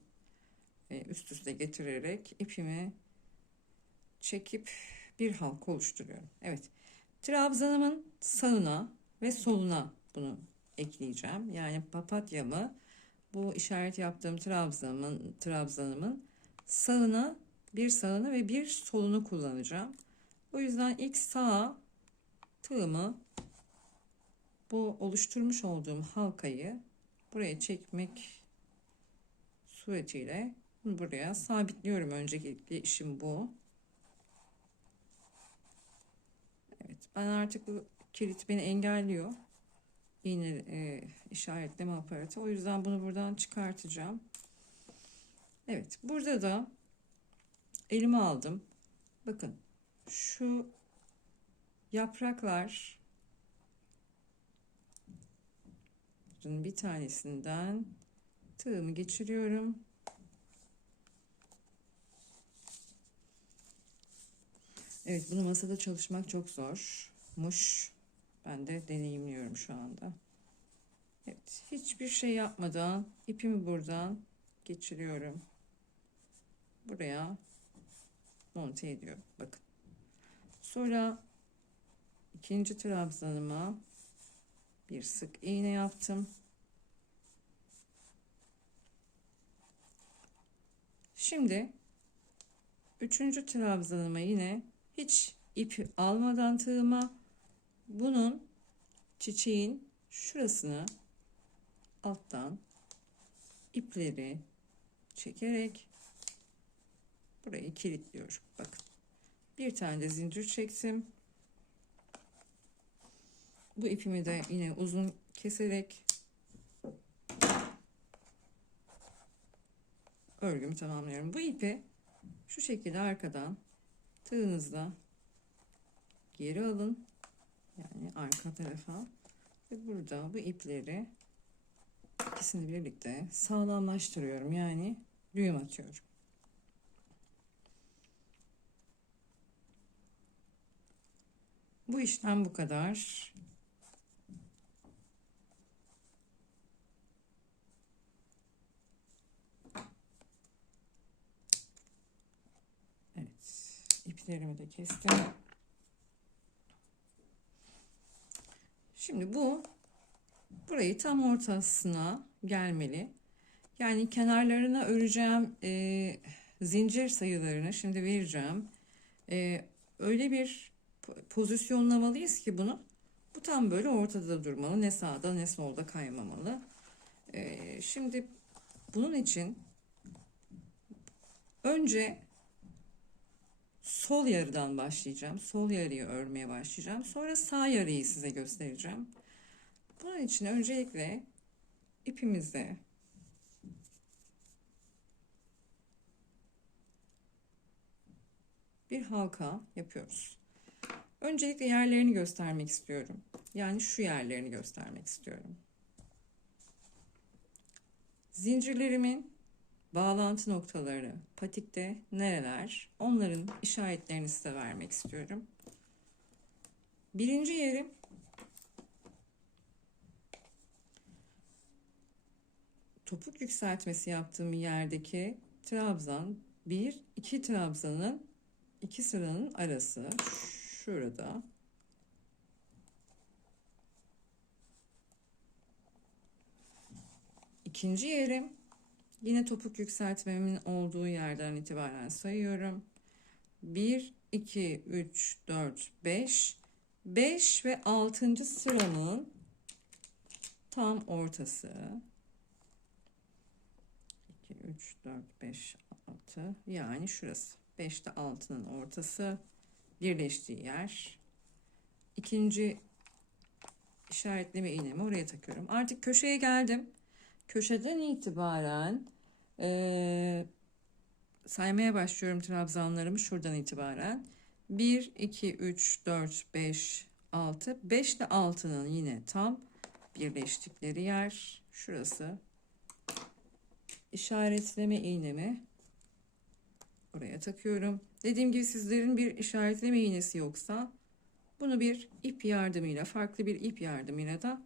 üst üste getirerek ipimi çekip bir halka oluşturuyorum. Evet. Trabzanımın sağına ve soluna bunu ekleyeceğim. Yani papatyamı bu işaret yaptığım trabzanımın sağını ve bir solunu kullanacağım. O yüzden ilk sağa tığımı, bu oluşturmuş olduğum halkayı buraya çekmek suretiyle buraya sabitliyorum. Öncelikli işim bu. Evet, ben artık bu kilit beni engelliyor. İğne işaretleme aparatı. O yüzden bunu buradan çıkartacağım. Evet, burada da elime aldım. Bakın şu yapraklar bir tanesinden tığımı geçiriyorum. Evet, bunu masada çalışmak çok zormuş. Ben de deneyimliyorum şu anda. Evet, hiçbir şey yapmadan ipimi buradan geçiriyorum. Buraya monte ediyorum. Bakın. Sonra ikinci trabzanıma bir sık iğne yaptım. Şimdi üçüncü trabzanıma yine hiç ip almadan tığıma bunun çiçeğin şurasını alttan ipleri çekerek burayı kilitliyorum. Bakın. Bir tane de zincir çektim. Bu ipimi de yine uzun keserek örgümü tamamlıyorum. Bu ipi şu şekilde arkadan tığınızla geri alın. Yani arka tarafa ve burada bu ipleri ikisini birlikte sağlamlaştırıyorum. Yani düğüm atıyorum. Bu işlem bu kadar. Evet, iplerimi de kestim. Şimdi bu burayı tam ortasına gelmeli. Yani kenarlarına öreceğim zincir sayılarını şimdi vereceğim. Öyle bir pozisyonlamalıyız ki bunu. Bu tam böyle ortada durmalı. Ne sağda ne solda kaymamalı. Şimdi bunun için önce sol yarıdan başlayacağım. Sol yarıyı örmeye başlayacağım. Sonra sağ yarıyı size göstereceğim. Bunun için öncelikle ipimize bir halka yapıyoruz. Öncelikle yerlerini göstermek istiyorum. Yani şu yerlerini göstermek istiyorum. Zincirlerimin bağlantı noktaları patikte nereler? Onların işaretlerini size vermek istiyorum. Birinci yerim topuk yükseltmesi yaptığım yerdeki trabzan, iki trabzanın iki sıranın arası şurada. İkinci yerim yine topuk yükseltmemin olduğu yerden itibaren sayıyorum. 1, 2, 3, 4, 5. 5 ve 6. sıranın tam ortası. 2, 3, 4, 5, 6. Yani şurası. 5 ile 6'nın ortası. Birleştiği yer. İkinci işaretleme iğnemi oraya takıyorum. Artık köşeye geldim. Köşeden itibaren saymaya başlıyorum trabzanlarımı şuradan itibaren. 1, 2, 3, 4, 5, 6. 5 ile 6'nın yine tam birleştikleri yer. Şurası. İşaretleme iğnemi oraya takıyorum. Dediğim gibi sizlerin bir işaretleme iğnesi yoksa bunu bir ip yardımıyla, farklı bir ip yardımıyla da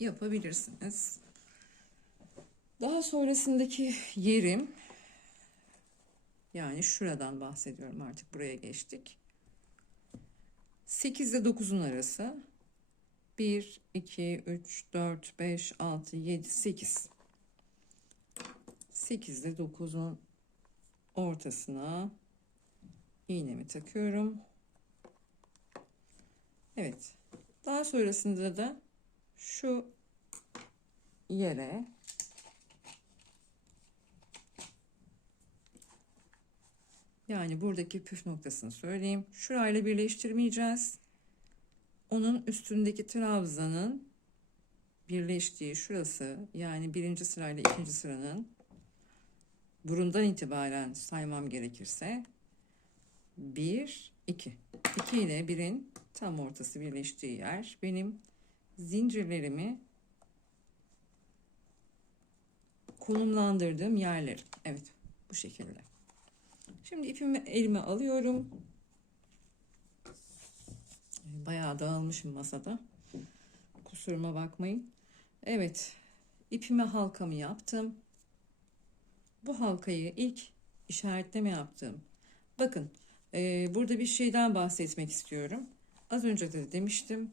yapabilirsiniz. Daha sonrasındaki yerim, yani şuradan bahsediyorum, artık buraya geçtik. 8 ile 9'un arası. 1, 2, 3, 4, 5, 6, 7, 8. 8 ile 9'un ortasına iğnemi takıyorum. Evet. Daha sonrasında da şu yere yani buradaki püf noktasını söyleyeyim. Şurayla birleştirmeyeceğiz. Onun üstündeki trabzanın birleştiği şurası, yani birinci sırayla ikinci sıranın burundan itibaren saymam gerekirse 1, 2. 2 ile 1'in tam ortası birleştiği yer benim zincirlerimi konumlandırdığım yerler. Evet, bu şekilde. Şimdi ipimi elime alıyorum. Bayağı dağılmışım masada. Kusuruma bakmayın. Evet, ipime halkamı yaptım. Bu halkayı ilk işaretleme yaptım. Bakın, burada bir şeyden bahsetmek istiyorum. Az önce de demiştim.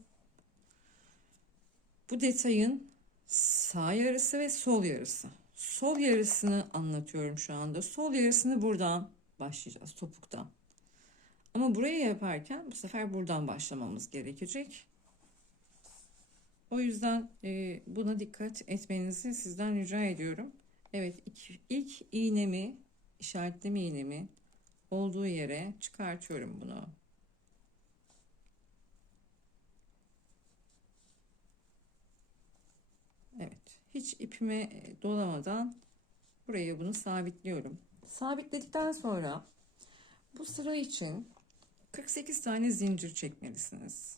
Bu detayın sağ yarısı ve sol yarısı. Sol yarısını anlatıyorum şu anda. Sol yarısını buradan başlayacağız, topuktan. Ama burayı yaparken bu sefer buradan başlamamız gerekecek. O yüzden buna dikkat etmenizi sizden rica ediyorum. Evet, ilk iğnemi, işaretleme iğnemi olduğu yere çıkartıyorum bunu. Evet, hiç ipime dolamadan buraya bunu sabitliyorum. Sabitledikten sonra bu sıra için 48 tane zincir çekmelisiniz.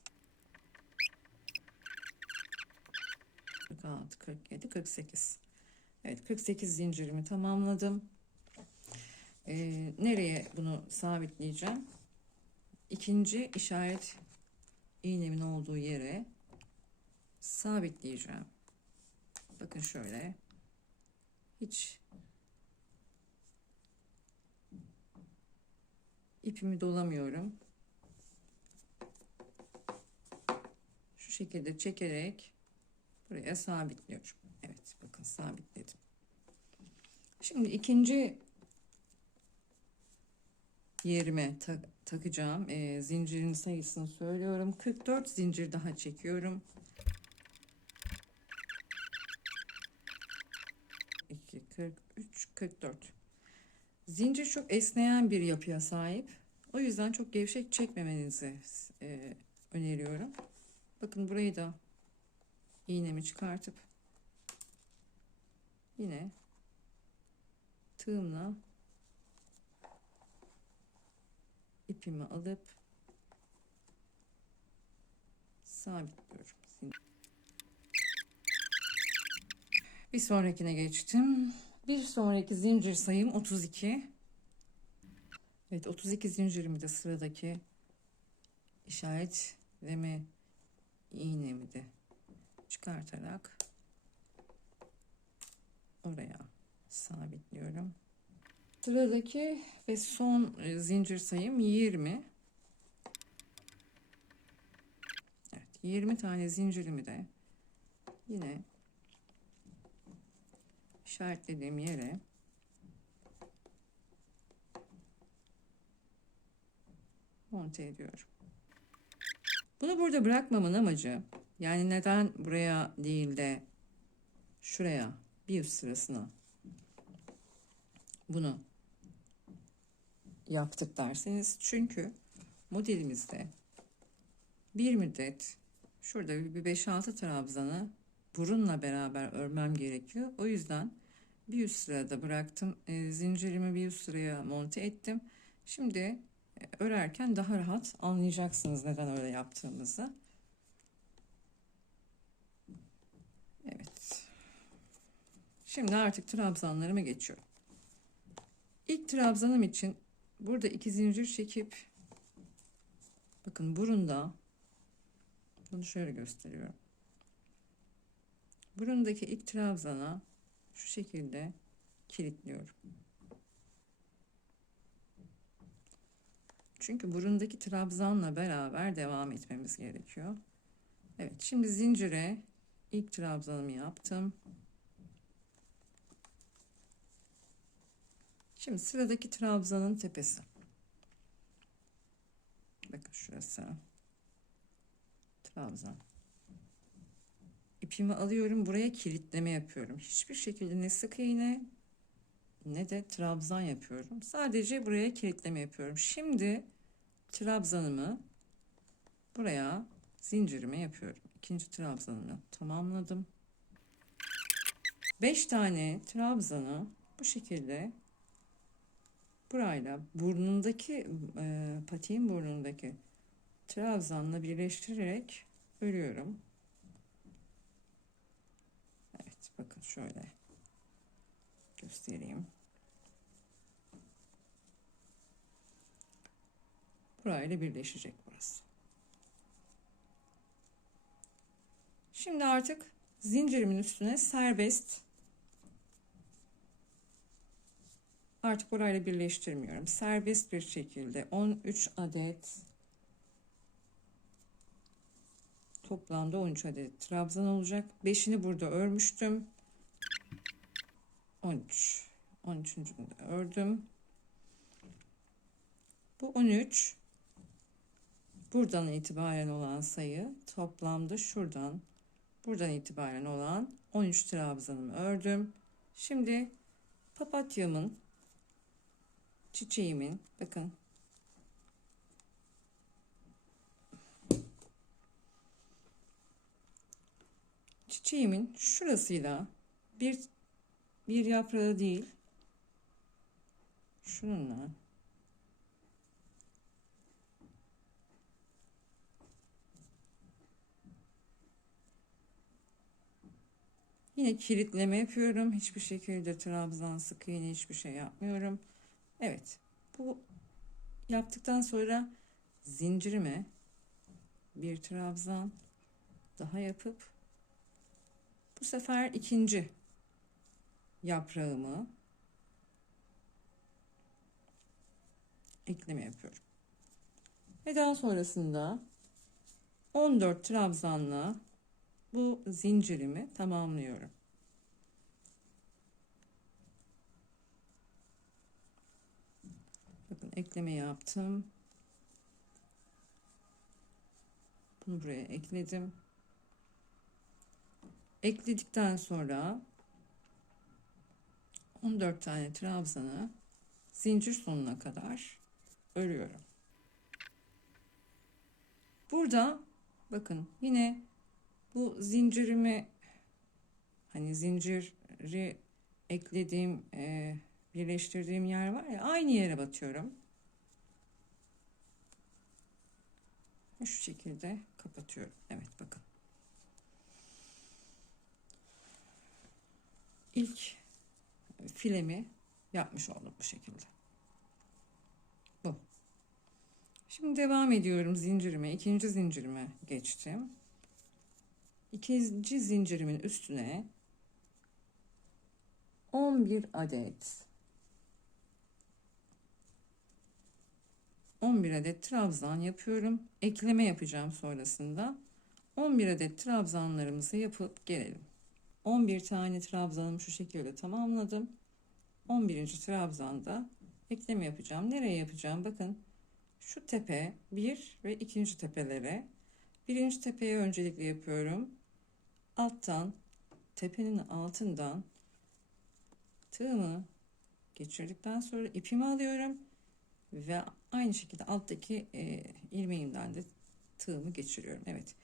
46, 47, 48. Evet, 48 zincirimi tamamladım. Nereye bunu sabitleyeceğim? İkinci işaret iğnemin olduğu yere sabitleyeceğim. Bakın şöyle. Hiç ipimi dolamıyorum. Şu şekilde çekerek buraya sabitliyorum. Evet, bakın sabitledim. Şimdi ikinci yerime takacağım zincirin sayısını söylüyorum. 44 zincir daha çekiyorum. 2, 43, 44. Zincir çok esneyen bir yapıya sahip. O yüzden çok gevşek çekmemenizi öneriyorum. Bakın burayı da iğnemi çıkartıp yine tığımla ipimi alıp sabitliyorum. Bir sonrakine geçtim. Bir sonraki zincir sayım 32. Evet, 32 zincirimi de sıradaki işaretleme iğnemi de çıkartarak oraya sabitliyorum. Sıradaki ve son zincir sayım 20. Evet, 20 tane zincirimi de yine işaretlediğim yere monte ediyorum. Bunu burada bırakmamın amacı, yani neden buraya değil de şuraya bir üst sırasına bunu yaptık derseniz, çünkü modelimizde bir müddet şurada bir 5-6 trabzanı burunla beraber örmem gerekiyor. O yüzden bir üst sırada bıraktım. Zincirimi bir üst sıraya monte ettim. Şimdi örerken daha rahat anlayacaksınız neden öyle yaptığımızı. Evet. Şimdi artık trabzanlarıma geçiyorum. İlk trabzanım için burada 2 zincir çekip, bakın burunda, bunu şöyle gösteriyorum. Burundaki ilk trabzana şu şekilde kilitliyorum. Çünkü burundaki trabzanla beraber devam etmemiz gerekiyor. Evet, şimdi zincire ilk trabzanımı yaptım. Şimdi sıradaki trabzanın tepesi. Bakın şurası. Trabzan. İpimi alıyorum, buraya kilitleme yapıyorum. Hiçbir şekilde ne sık iğne ne de trabzan yapıyorum. Sadece buraya kilitleme yapıyorum. Şimdi trabzanımı buraya zincirime yapıyorum. İkinci trabzanımı tamamladım. 5 tane trabzanı bu şekilde burayla burnundaki patiğin burnundaki trabzanla birleştirerek örüyorum. Evet, bakın şöyle göstereyim. Burayla birleşecek burası. Şimdi artık zincirimin üstüne serbest, artık burayla birleştirmiyorum. Serbest bir şekilde 13 adet, toplamda 13 adet trabzan olacak. 5'ini burada örmüştüm. 13. 13'ünü de ördüm. Bu 13. Buradan itibaren olan sayı, toplamda buradan itibaren olan 13 trabzanımı ördüm. Şimdi papatyamın, çiçeğimin, bakın çiçeğimin şurasıyla bir yaprağı değil, şununla yine kilitleme yapıyorum. Hiçbir şekilde trabzan, sık iğne, hiçbir şey yapmıyorum. Evet, bu yaptıktan sonra zincirime bir trabzan daha yapıp bu sefer ikinci yaprağımı ekleme yapıyorum. Ve daha sonrasında 14 trabzanla bu zincirimi tamamlıyorum. Bakın ekleme yaptım. Bunu buraya ekledim. Ekledikten sonra 14 tane trabzanı zincir sonuna kadar örüyorum. Burada bakın yine bu zincirimi, hani zinciri eklediğim birleştirdiğim yer var ya, aynı yere batıyorum. Şu şekilde kapatıyorum. Evet, bakın. İlk filemi yapmış oldum bu şekilde. Bu. Şimdi devam ediyorum zincirime. İkinci zincirime geçtim. İkinci zincirimin üstüne 11 adet 11 adet trabzan yapıyorum. Ekleme yapacağım sonrasında. 11 adet trabzanlarımızı yapıp gelelim. 11 tane trabzanımı şu şekilde tamamladım. 11. trabzanda ekleme yapacağım. Nereye yapacağım? Bakın şu tepe 1 ve ikinci tepelere. Birinci tepeye öncelikle yapıyorum. Alttan, tepenin altından tığımı geçirdikten sonra ipimi alıyorum ve aynı şekilde alttaki ilmeğimden de tığımı geçiriyorum. Evet.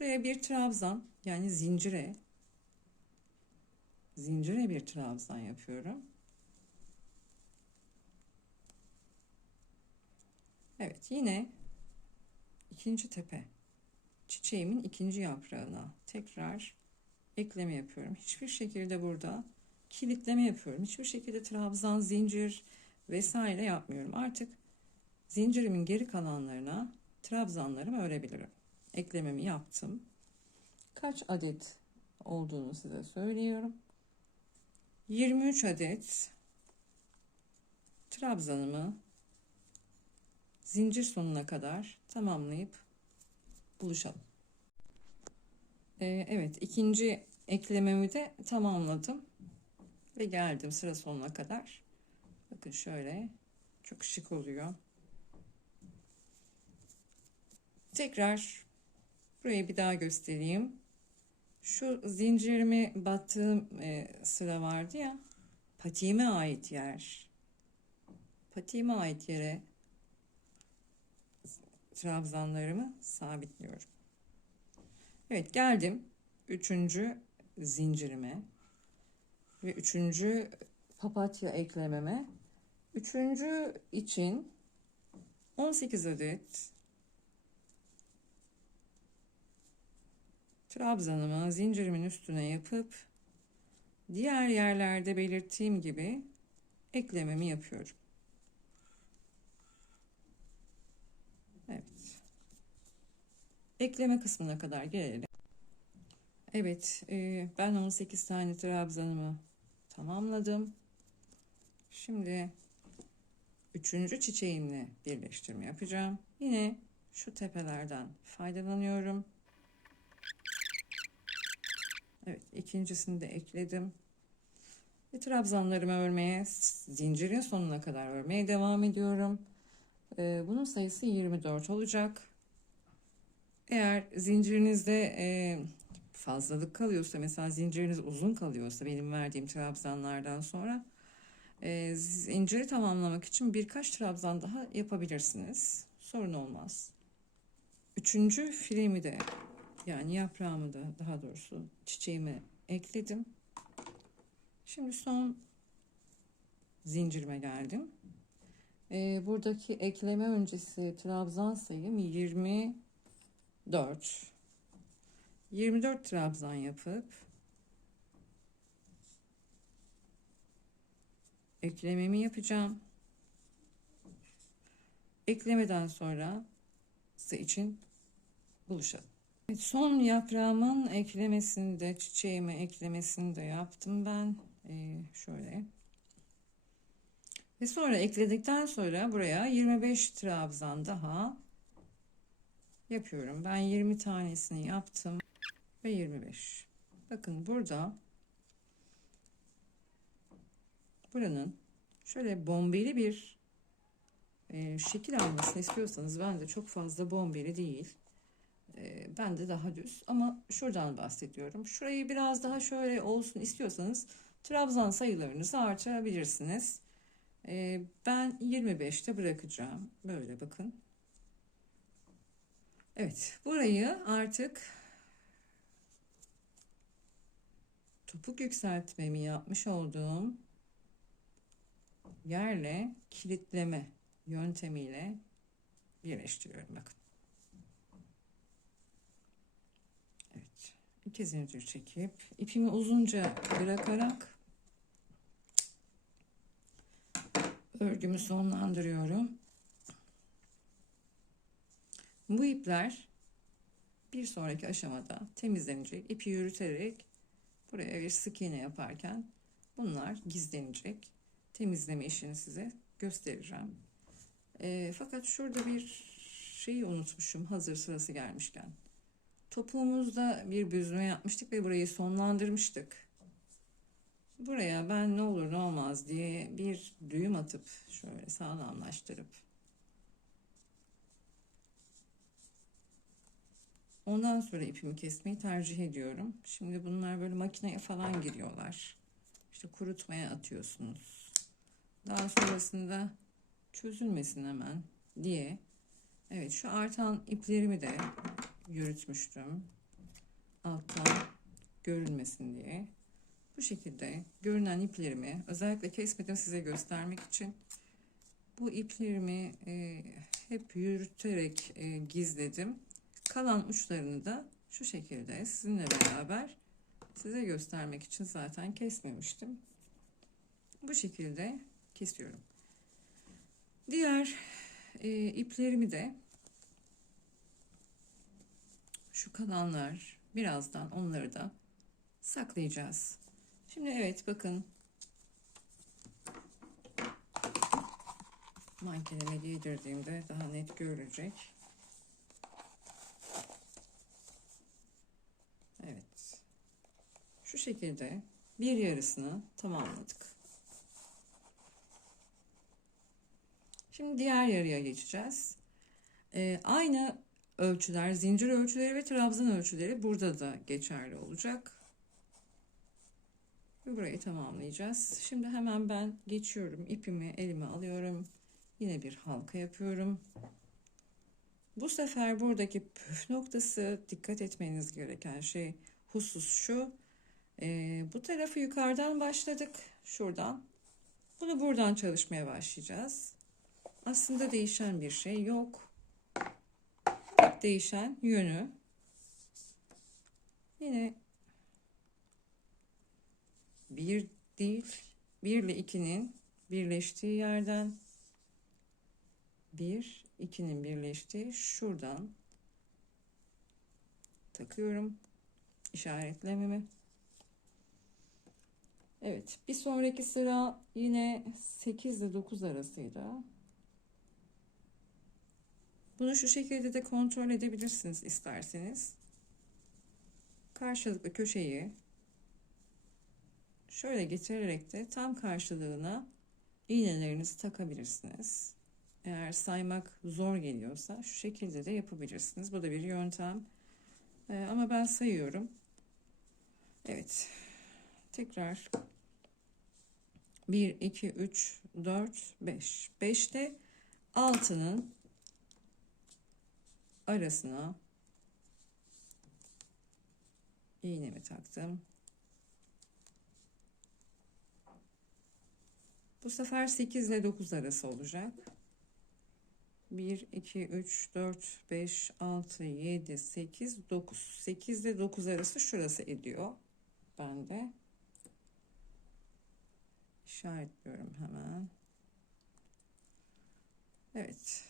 Buraya bir trabzan, yani zincire bir trabzan yapıyorum. Evet, yine ikinci tepe çiçeğimin ikinci yaprağına tekrar ekleme yapıyorum. Hiçbir şekilde burada kilitleme yapıyorum. Hiçbir şekilde trabzan, zincir vesaire yapmıyorum. Artık zincirimin geri kalanlarına trabzanlarımı örebilirim. Eklememi yaptım. Kaç adet olduğunu size söylüyorum. 23 adet trabzanımı zincir sonuna kadar tamamlayıp buluşalım. Evet, ikinci eklememi de tamamladım ve geldim sıra sonuna kadar. Bakın şöyle çok şık oluyor. Tekrar burayı bir daha göstereyim. Şu zincirimi battığım sıra vardı ya, patiğime ait yer. Patiğime ait yere trabzanlarımı sabitliyorum. Evet, geldim üçüncü zincirime ve üçüncü papatya eklememe. Üçüncü için 18 adet trabzanımı zincirimin üstüne yapıp diğer yerlerde belirttiğim gibi eklememi yapıyorum. Evet. Ekleme kısmına kadar gelelim. Evet, ben 18 tane trabzanımı tamamladım. Şimdi üçüncü çiçeğimle birleştirme yapacağım. Yine şu tepelerden faydalanıyorum. Evet, ikincisini de ekledim. Ve trabzanlarımı örmeye, zincirin sonuna kadar örmeye devam ediyorum. Bunun sayısı 24 olacak. Eğer zincirinizde fazlalık kalıyorsa, mesela zinciriniz uzun kalıyorsa benim verdiğim trabzanlardan sonra zinciri tamamlamak için birkaç trabzan daha yapabilirsiniz. Sorun olmaz. Üçüncü filemi de, yani yaprağımı da, daha doğrusu çiçeğimi ekledim. Şimdi son zincirime geldim. Buradaki ekleme öncesi trabzan sayım 24. 24 trabzan yapıp eklememi yapacağım. Eklemeden sonra size için buluşalım. Evet, son yaprağımın eklemesini de, çiçeğime eklemesini de yaptım ben. Şöyle. Ve sonra ekledikten sonra buraya 25 trabzan daha yapıyorum. Ben 20 tanesini yaptım ve 25. Bakın burada buranın şöyle bombeli bir şekil almasını istiyorsanız, ben de çok fazla bombeli değil. Ben de daha düz, ama şuradan bahsediyorum. Şurayı biraz daha şöyle olsun istiyorsanız trabzan sayılarınızı artırabilirsiniz. Ben 25'te bırakacağım. Böyle bakın. Evet, burayı artık topuk yükseltmemi yapmış olduğum yerle kilitleme yöntemiyle birleştiriyorum. Bakın. Evet. 2 zincir çekip ipimi uzunca bırakarak örgümü sonlandırıyorum. Bu ipler bir sonraki aşamada temizlenecek. İpi yürüterek buraya bir sık iğne yaparken bunlar gizlenecek. Temizleme işini size göstereceğim. Fakat şurada bir şeyi unutmuşum hazır sırası gelmişken. Topuğumuzda bir büzme yapmıştık ve burayı sonlandırmıştık. Buraya ben ne olur ne olmaz diye bir düğüm atıp şöyle sağlamlaştırıp ondan sonra ipimi kesmeyi tercih ediyorum. Şimdi bunlar böyle makineye falan giriyorlar. İşte kurutmaya atıyorsunuz. Daha sonrasında çözülmesin hemen diye. Evet, şu artan iplerimi de yürütmüştüm. Alttan görünmesin diye. Bu şekilde görünen iplerimi özellikle kesmedim size göstermek için. Bu iplerimi hep yürüterek gizledim. Kalan uçlarını da şu şekilde sizinle beraber size göstermek için zaten kesmemiştim. Bu şekilde kesiyorum. Diğer iplerimi de şu kalanlar, birazdan onları da saklayacağız. Şimdi evet, bakın Mankenime giydirdiğimde daha net görülecek. Evet. Şu şekilde bir yarısını tamamladık. Şimdi diğer yarıya geçeceğiz. Aynı ölçüler, zincir ölçüleri ve trabzan ölçüleri burada da geçerli olacak. Ve burayı tamamlayacağız. Şimdi hemen ben geçiyorum. İpimi elime alıyorum. Yine bir halka yapıyorum. Bu sefer buradaki püf noktası, dikkat etmeniz gereken şey, husus şu. Bu tarafı yukarıdan başladık. Şuradan. Bunu buradan çalışmaya başlayacağız. Aslında değişen bir şey yok. Tek değişen yönü. Yine bir değil, 1 ile 2'nin birleştiği yerden, 1, 2'nin birleştiği şuradan takıyorum işaretlememi. Evet, bir sonraki sıra yine 8 ile 9 arasıydı. Bunu şu şekilde de kontrol edebilirsiniz isterseniz. Karşılıklı köşeyi şöyle getirerek de tam karşılığına iğnelerinizi takabilirsiniz. Eğer saymak zor geliyorsa şu şekilde de yapabilirsiniz. Bu da bir yöntem. Ama ben sayıyorum. Evet. Tekrar 1, 2, 3, 4, 5. 5'te 6'nın arasına iğnemi taktım. Bu sefer 8 ile 9 arası olacak. 1, 2, 3, 4, 5, 6, 7, 8, 9. 8 ile 9 arası şurası ediyor. Ben de işaretliyorum hemen. Evet.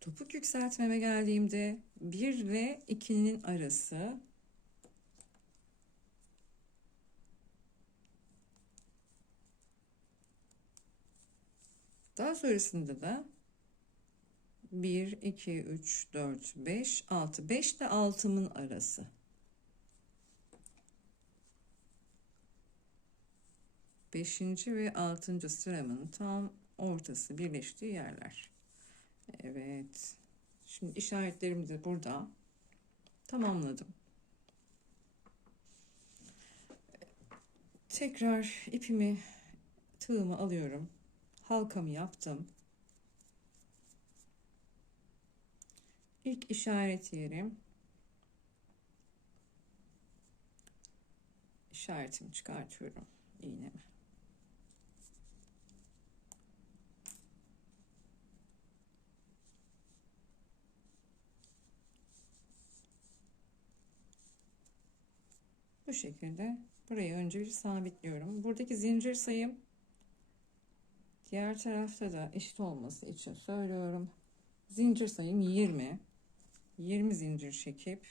Topuk yükseltmeme geldiğimde 1 ile 2'nin arası, daha sonrasında da 1, 2, 3, 4, 5, 6. 5 ile 6'mın arası. Beşinci ve 6. sıramın tam ortası, birleştiği yerler. Evet. Şimdi işaretlerimi de burada tamamladım. Tekrar ipimi, tığımı alıyorum. Halkamı yaptım. İlk işaret yerim. İşaretimi çıkartıyorum iğnemi. Bu şekilde burayı önce bir sabitliyorum. Buradaki zincir sayım diğer tarafta da eşit olması için söylüyorum. Zincir sayım 20. 20 zincir çekip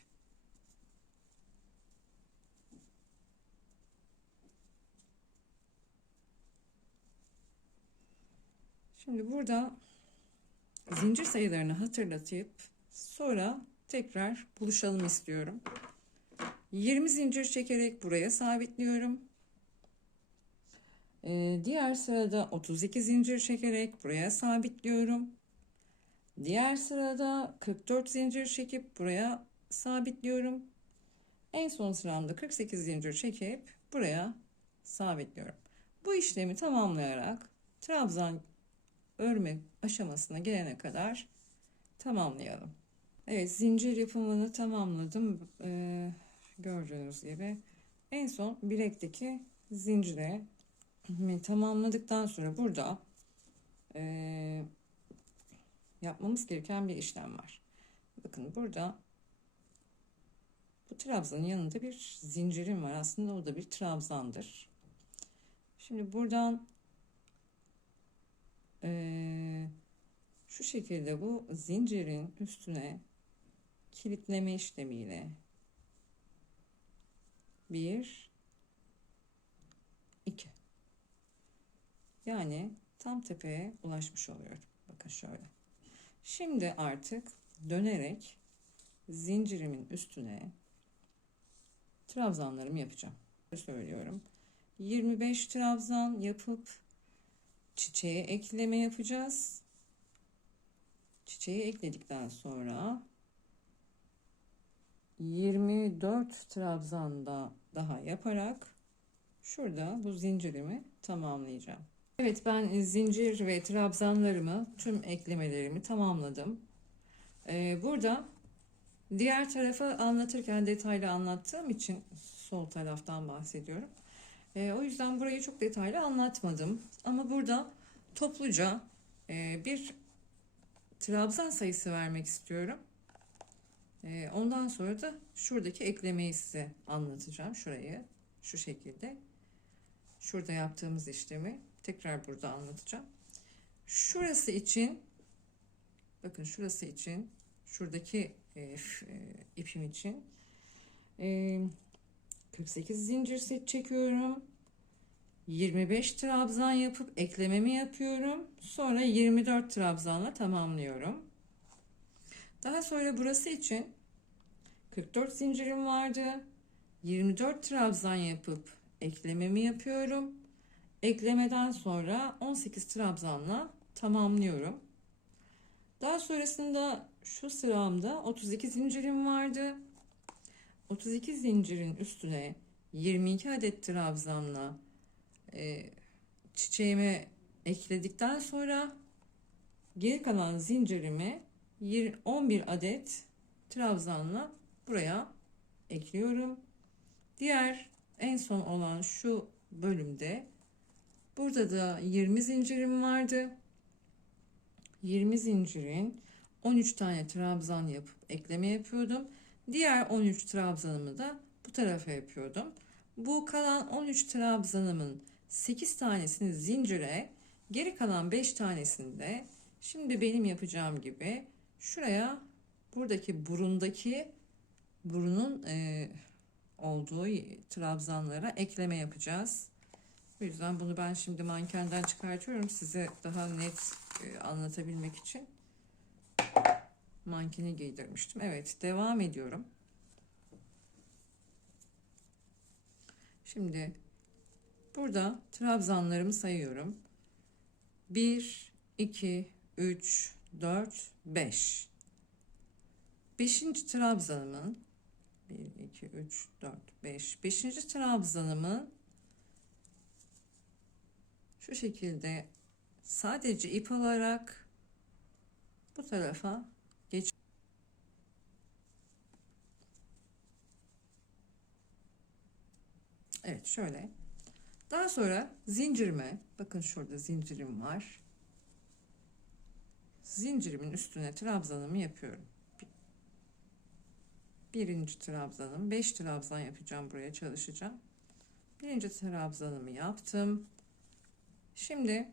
şimdi burada zincir sayılarını hatırlatıp sonra tekrar buluşalım istiyorum. 20 zincir çekerek buraya sabitliyorum. Diğer sırada 32 zincir çekerek buraya sabitliyorum. Diğer sırada 44 zincir çekip buraya sabitliyorum. En son sıramda 48 zincir çekip buraya sabitliyorum. Bu işlemi tamamlayarak trabzan örme aşamasına gelene kadar tamamlayalım. Evet, zincir yapımını tamamladım. Gördüğünüz gibi en son bilekteki zincire tamamladıktan sonra burada yapmamız gereken bir işlem var. Bakın burada bu trabzanın yanında bir zincirim var. Aslında o da bir trabzandır. Şimdi buradan şu şekilde bu zincirin üstüne kilitleme işlemiyle 1, Yani tam tepeye ulaşmış oluyorum. Bakın şöyle. Şimdi artık dönerek zincirimin üstüne trabzanlarımı yapacağım. Söylüyorum. 25 trabzan yapıp çiçeğe ekleme yapacağız. Çiçeği ekledikten sonra 24 trabzanda daha yaparak şurada bu zincirimi tamamlayacağım. Evet, ben zincir ve trabzanlarımı, tüm eklemelerimi tamamladım. Burada diğer tarafı anlatırken detaylı anlattığım için sol taraftan bahsediyorum. O yüzden burayı çok detaylı anlatmadım. Ama burada topluca bir trabzan sayısı vermek istiyorum. Ondan sonra da şuradaki eklemeyi size anlatacağım. Şurayı şu şekilde. Şurada yaptığımız işlemi tekrar burada anlatacağım. Şurası için, bakın şurası için, şuradaki ipim için 48 zincir set çekiyorum. 25 trabzan yapıp eklememi yapıyorum. Sonra 24 trabzanla tamamlıyorum. Daha sonra burası için 44 zincirim vardı. 24 trabzan yapıp eklememi yapıyorum. Eklemeden sonra 18 trabzanla tamamlıyorum. Daha sonrasında şu sıramda 32 zincirim vardı. 32 zincirin üstüne 22 adet trabzanla çiçeğime ekledikten sonra geri kalan zincirimi 11 adet trabzanla buraya ekliyorum. Diğer en son olan şu bölümde burada da 20 zincirim vardı. 20 zincirin 13 tane trabzan yapıp ekleme yapıyordum. Diğer 13 trabzanımı da bu tarafa yapıyordum. Bu kalan 13 trabzanımın 8 tanesini zincire, geri kalan 5 tanesini de şimdi benim yapacağım gibi şuraya, buradaki burunun olduğu trabzanlara ekleme yapacağız. O yüzden bunu ben şimdi mankenden çıkartıyorum. Size daha net anlatabilmek için mankeni giydirmiştim. Evet, devam ediyorum. Şimdi burada trabzanlarımı sayıyorum. 1, 2, 3, 4, 5. 5. trabzanımın 1, 2, 3, 4, 5. 5. trabzanımın şu şekilde sadece ip alarak bu tarafa geç. Evet, şöyle. Daha sonra zincirime, bakın şurada zincirim var. Zincirimin üstüne trabzanımı yapıyorum. Birinci trabzanım, 5 trabzan yapacağım, buraya çalışacağım. Birinci trabzanımı yaptım. Şimdi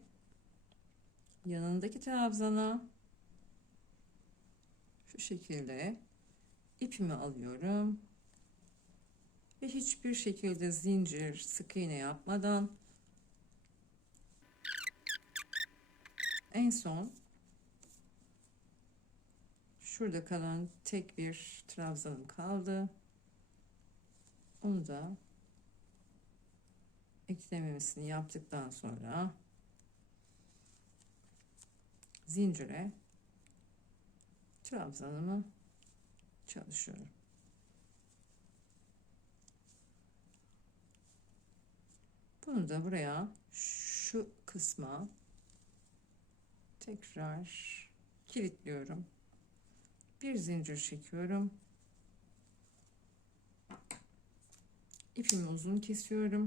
yanındaki trabzana şu şekilde ipimi alıyorum ve hiçbir şekilde zincir, sık iğne yapmadan en son şurada kalan tek bir trabzanım kaldı. Onu da eklememesini yaptıktan sonra zincire trabzanımı çalışıyorum. Bunu da buraya, şu kısma tekrar kilitliyorum. Bir zincir çekiyorum. İpimi uzun kesiyorum.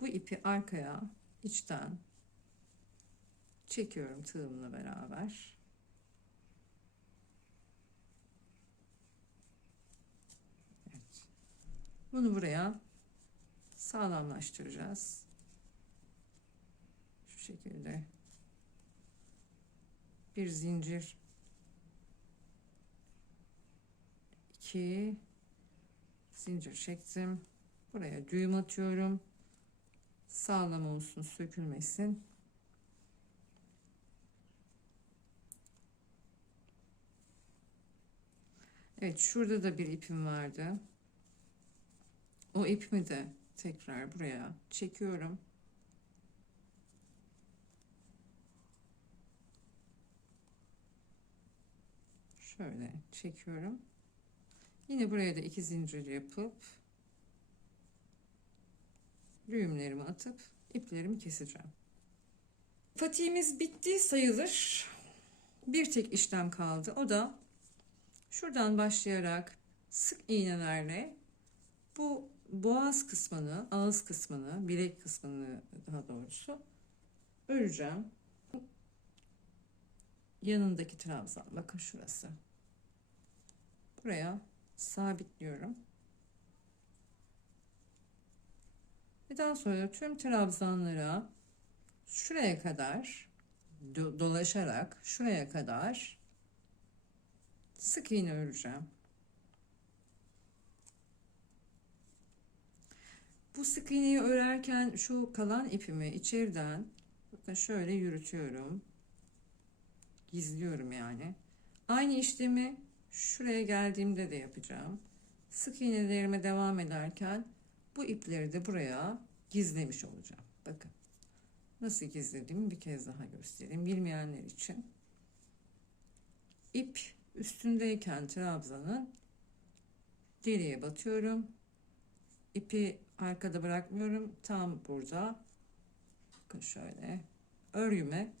Bu ipi arkaya içten çekiyorum tığımla beraber. Evet. Bunu buraya sağlamlaştıracağız. Şu şekilde bir zincir, 2 zincir çektim. Buraya düğüm atıyorum. sağlam olsun, sökülmesin. Evet, şurada da bir ipim vardı. O ipimi de tekrar buraya çekiyorum. Şöyle çekiyorum. Yine buraya da 2 zincir yapıp düğümlerimi atıp iplerimi keseceğim. Patiğimiz bitti sayılır. Bir tek işlem kaldı. O da şuradan başlayarak sık iğnelerle bu boğaz kısmını, ağız kısmını, bilek kısmını daha doğrusu öreceğim. Yanındaki trabzan, bakın şurası. Buraya sabitliyorum. Ve daha sonra tüm trabzanlara şuraya kadar dolaşarak şuraya kadar sık iğne öreceğim. Bu sık iğneyi örerken şu kalan ipimi içeriden bakın şöyle yürütüyorum. Gizliyorum yani. Aynı işlemi şuraya geldiğimde de yapacağım. Sık iğnelerime devam ederken bu ipleri de buraya gizlemiş olacağım. Bakın nasıl gizlediğimi bir kez daha göstereyim bilmeyenler için. İp üstündeyken trabzanın deliğe batıyorum. İpi arkada bırakmıyorum. Tam burada. Bakın şöyle örgüme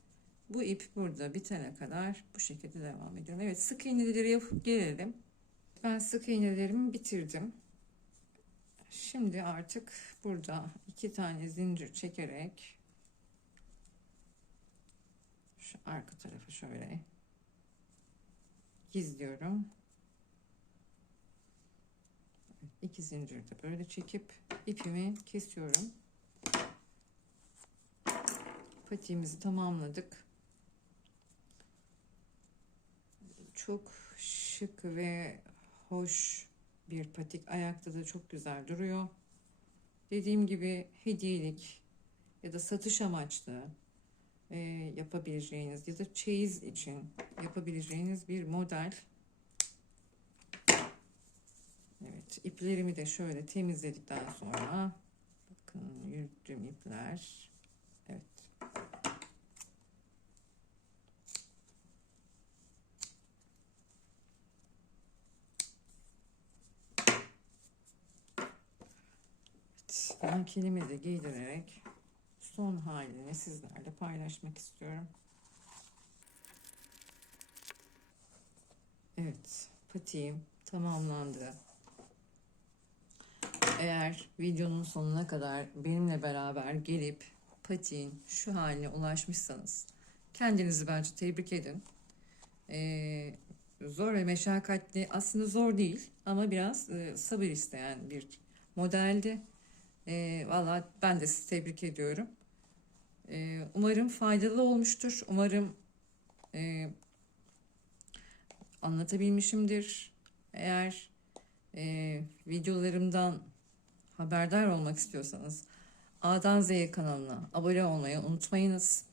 bu ip burada bitene kadar bu şekilde devam ediyorum. Evet, sık iğneleri yapıp gelelim. Ben sık iğnelerimi bitirdim. Şimdi artık burada 2 tane zincir çekerek şu arka tarafı şöyle gizliyorum. 2 zincir de böyle çekip ipimi kesiyorum. Patiğimizi tamamladık. Çok şık ve hoş bir patik. Ayakta da çok güzel duruyor. Dediğim gibi hediyelik ya da satış amaçlı yapabileceğiniz ya da çeyiz için yapabileceğiniz bir model. Evet, iplerimi de şöyle temizledikten sonra bakın yürüttüğüm ipler. Evet. Dantelimi de giydirerek son halini sizlerle paylaşmak istiyorum. Evet, patiğim tamamlandı. Eğer videonun sonuna kadar benimle beraber gelip patiğin şu haline ulaşmışsanız kendinizi bence tebrik edin. Zor ve meşakkatli, aslında zor değil ama biraz sabır isteyen bir modeldi. Valla ben de sizi tebrik ediyorum. Umarım faydalı olmuştur. Umarım anlatabilmişimdir. Eğer videolarımdan haberdar olmak istiyorsanız A'dan Z'ye kanalına abone olmayı unutmayınız.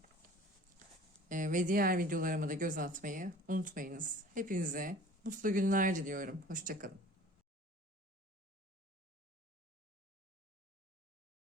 Ve diğer videolarıma da göz atmayı unutmayınız. Hepinize mutlu günler diliyorum. Hoşça kalın.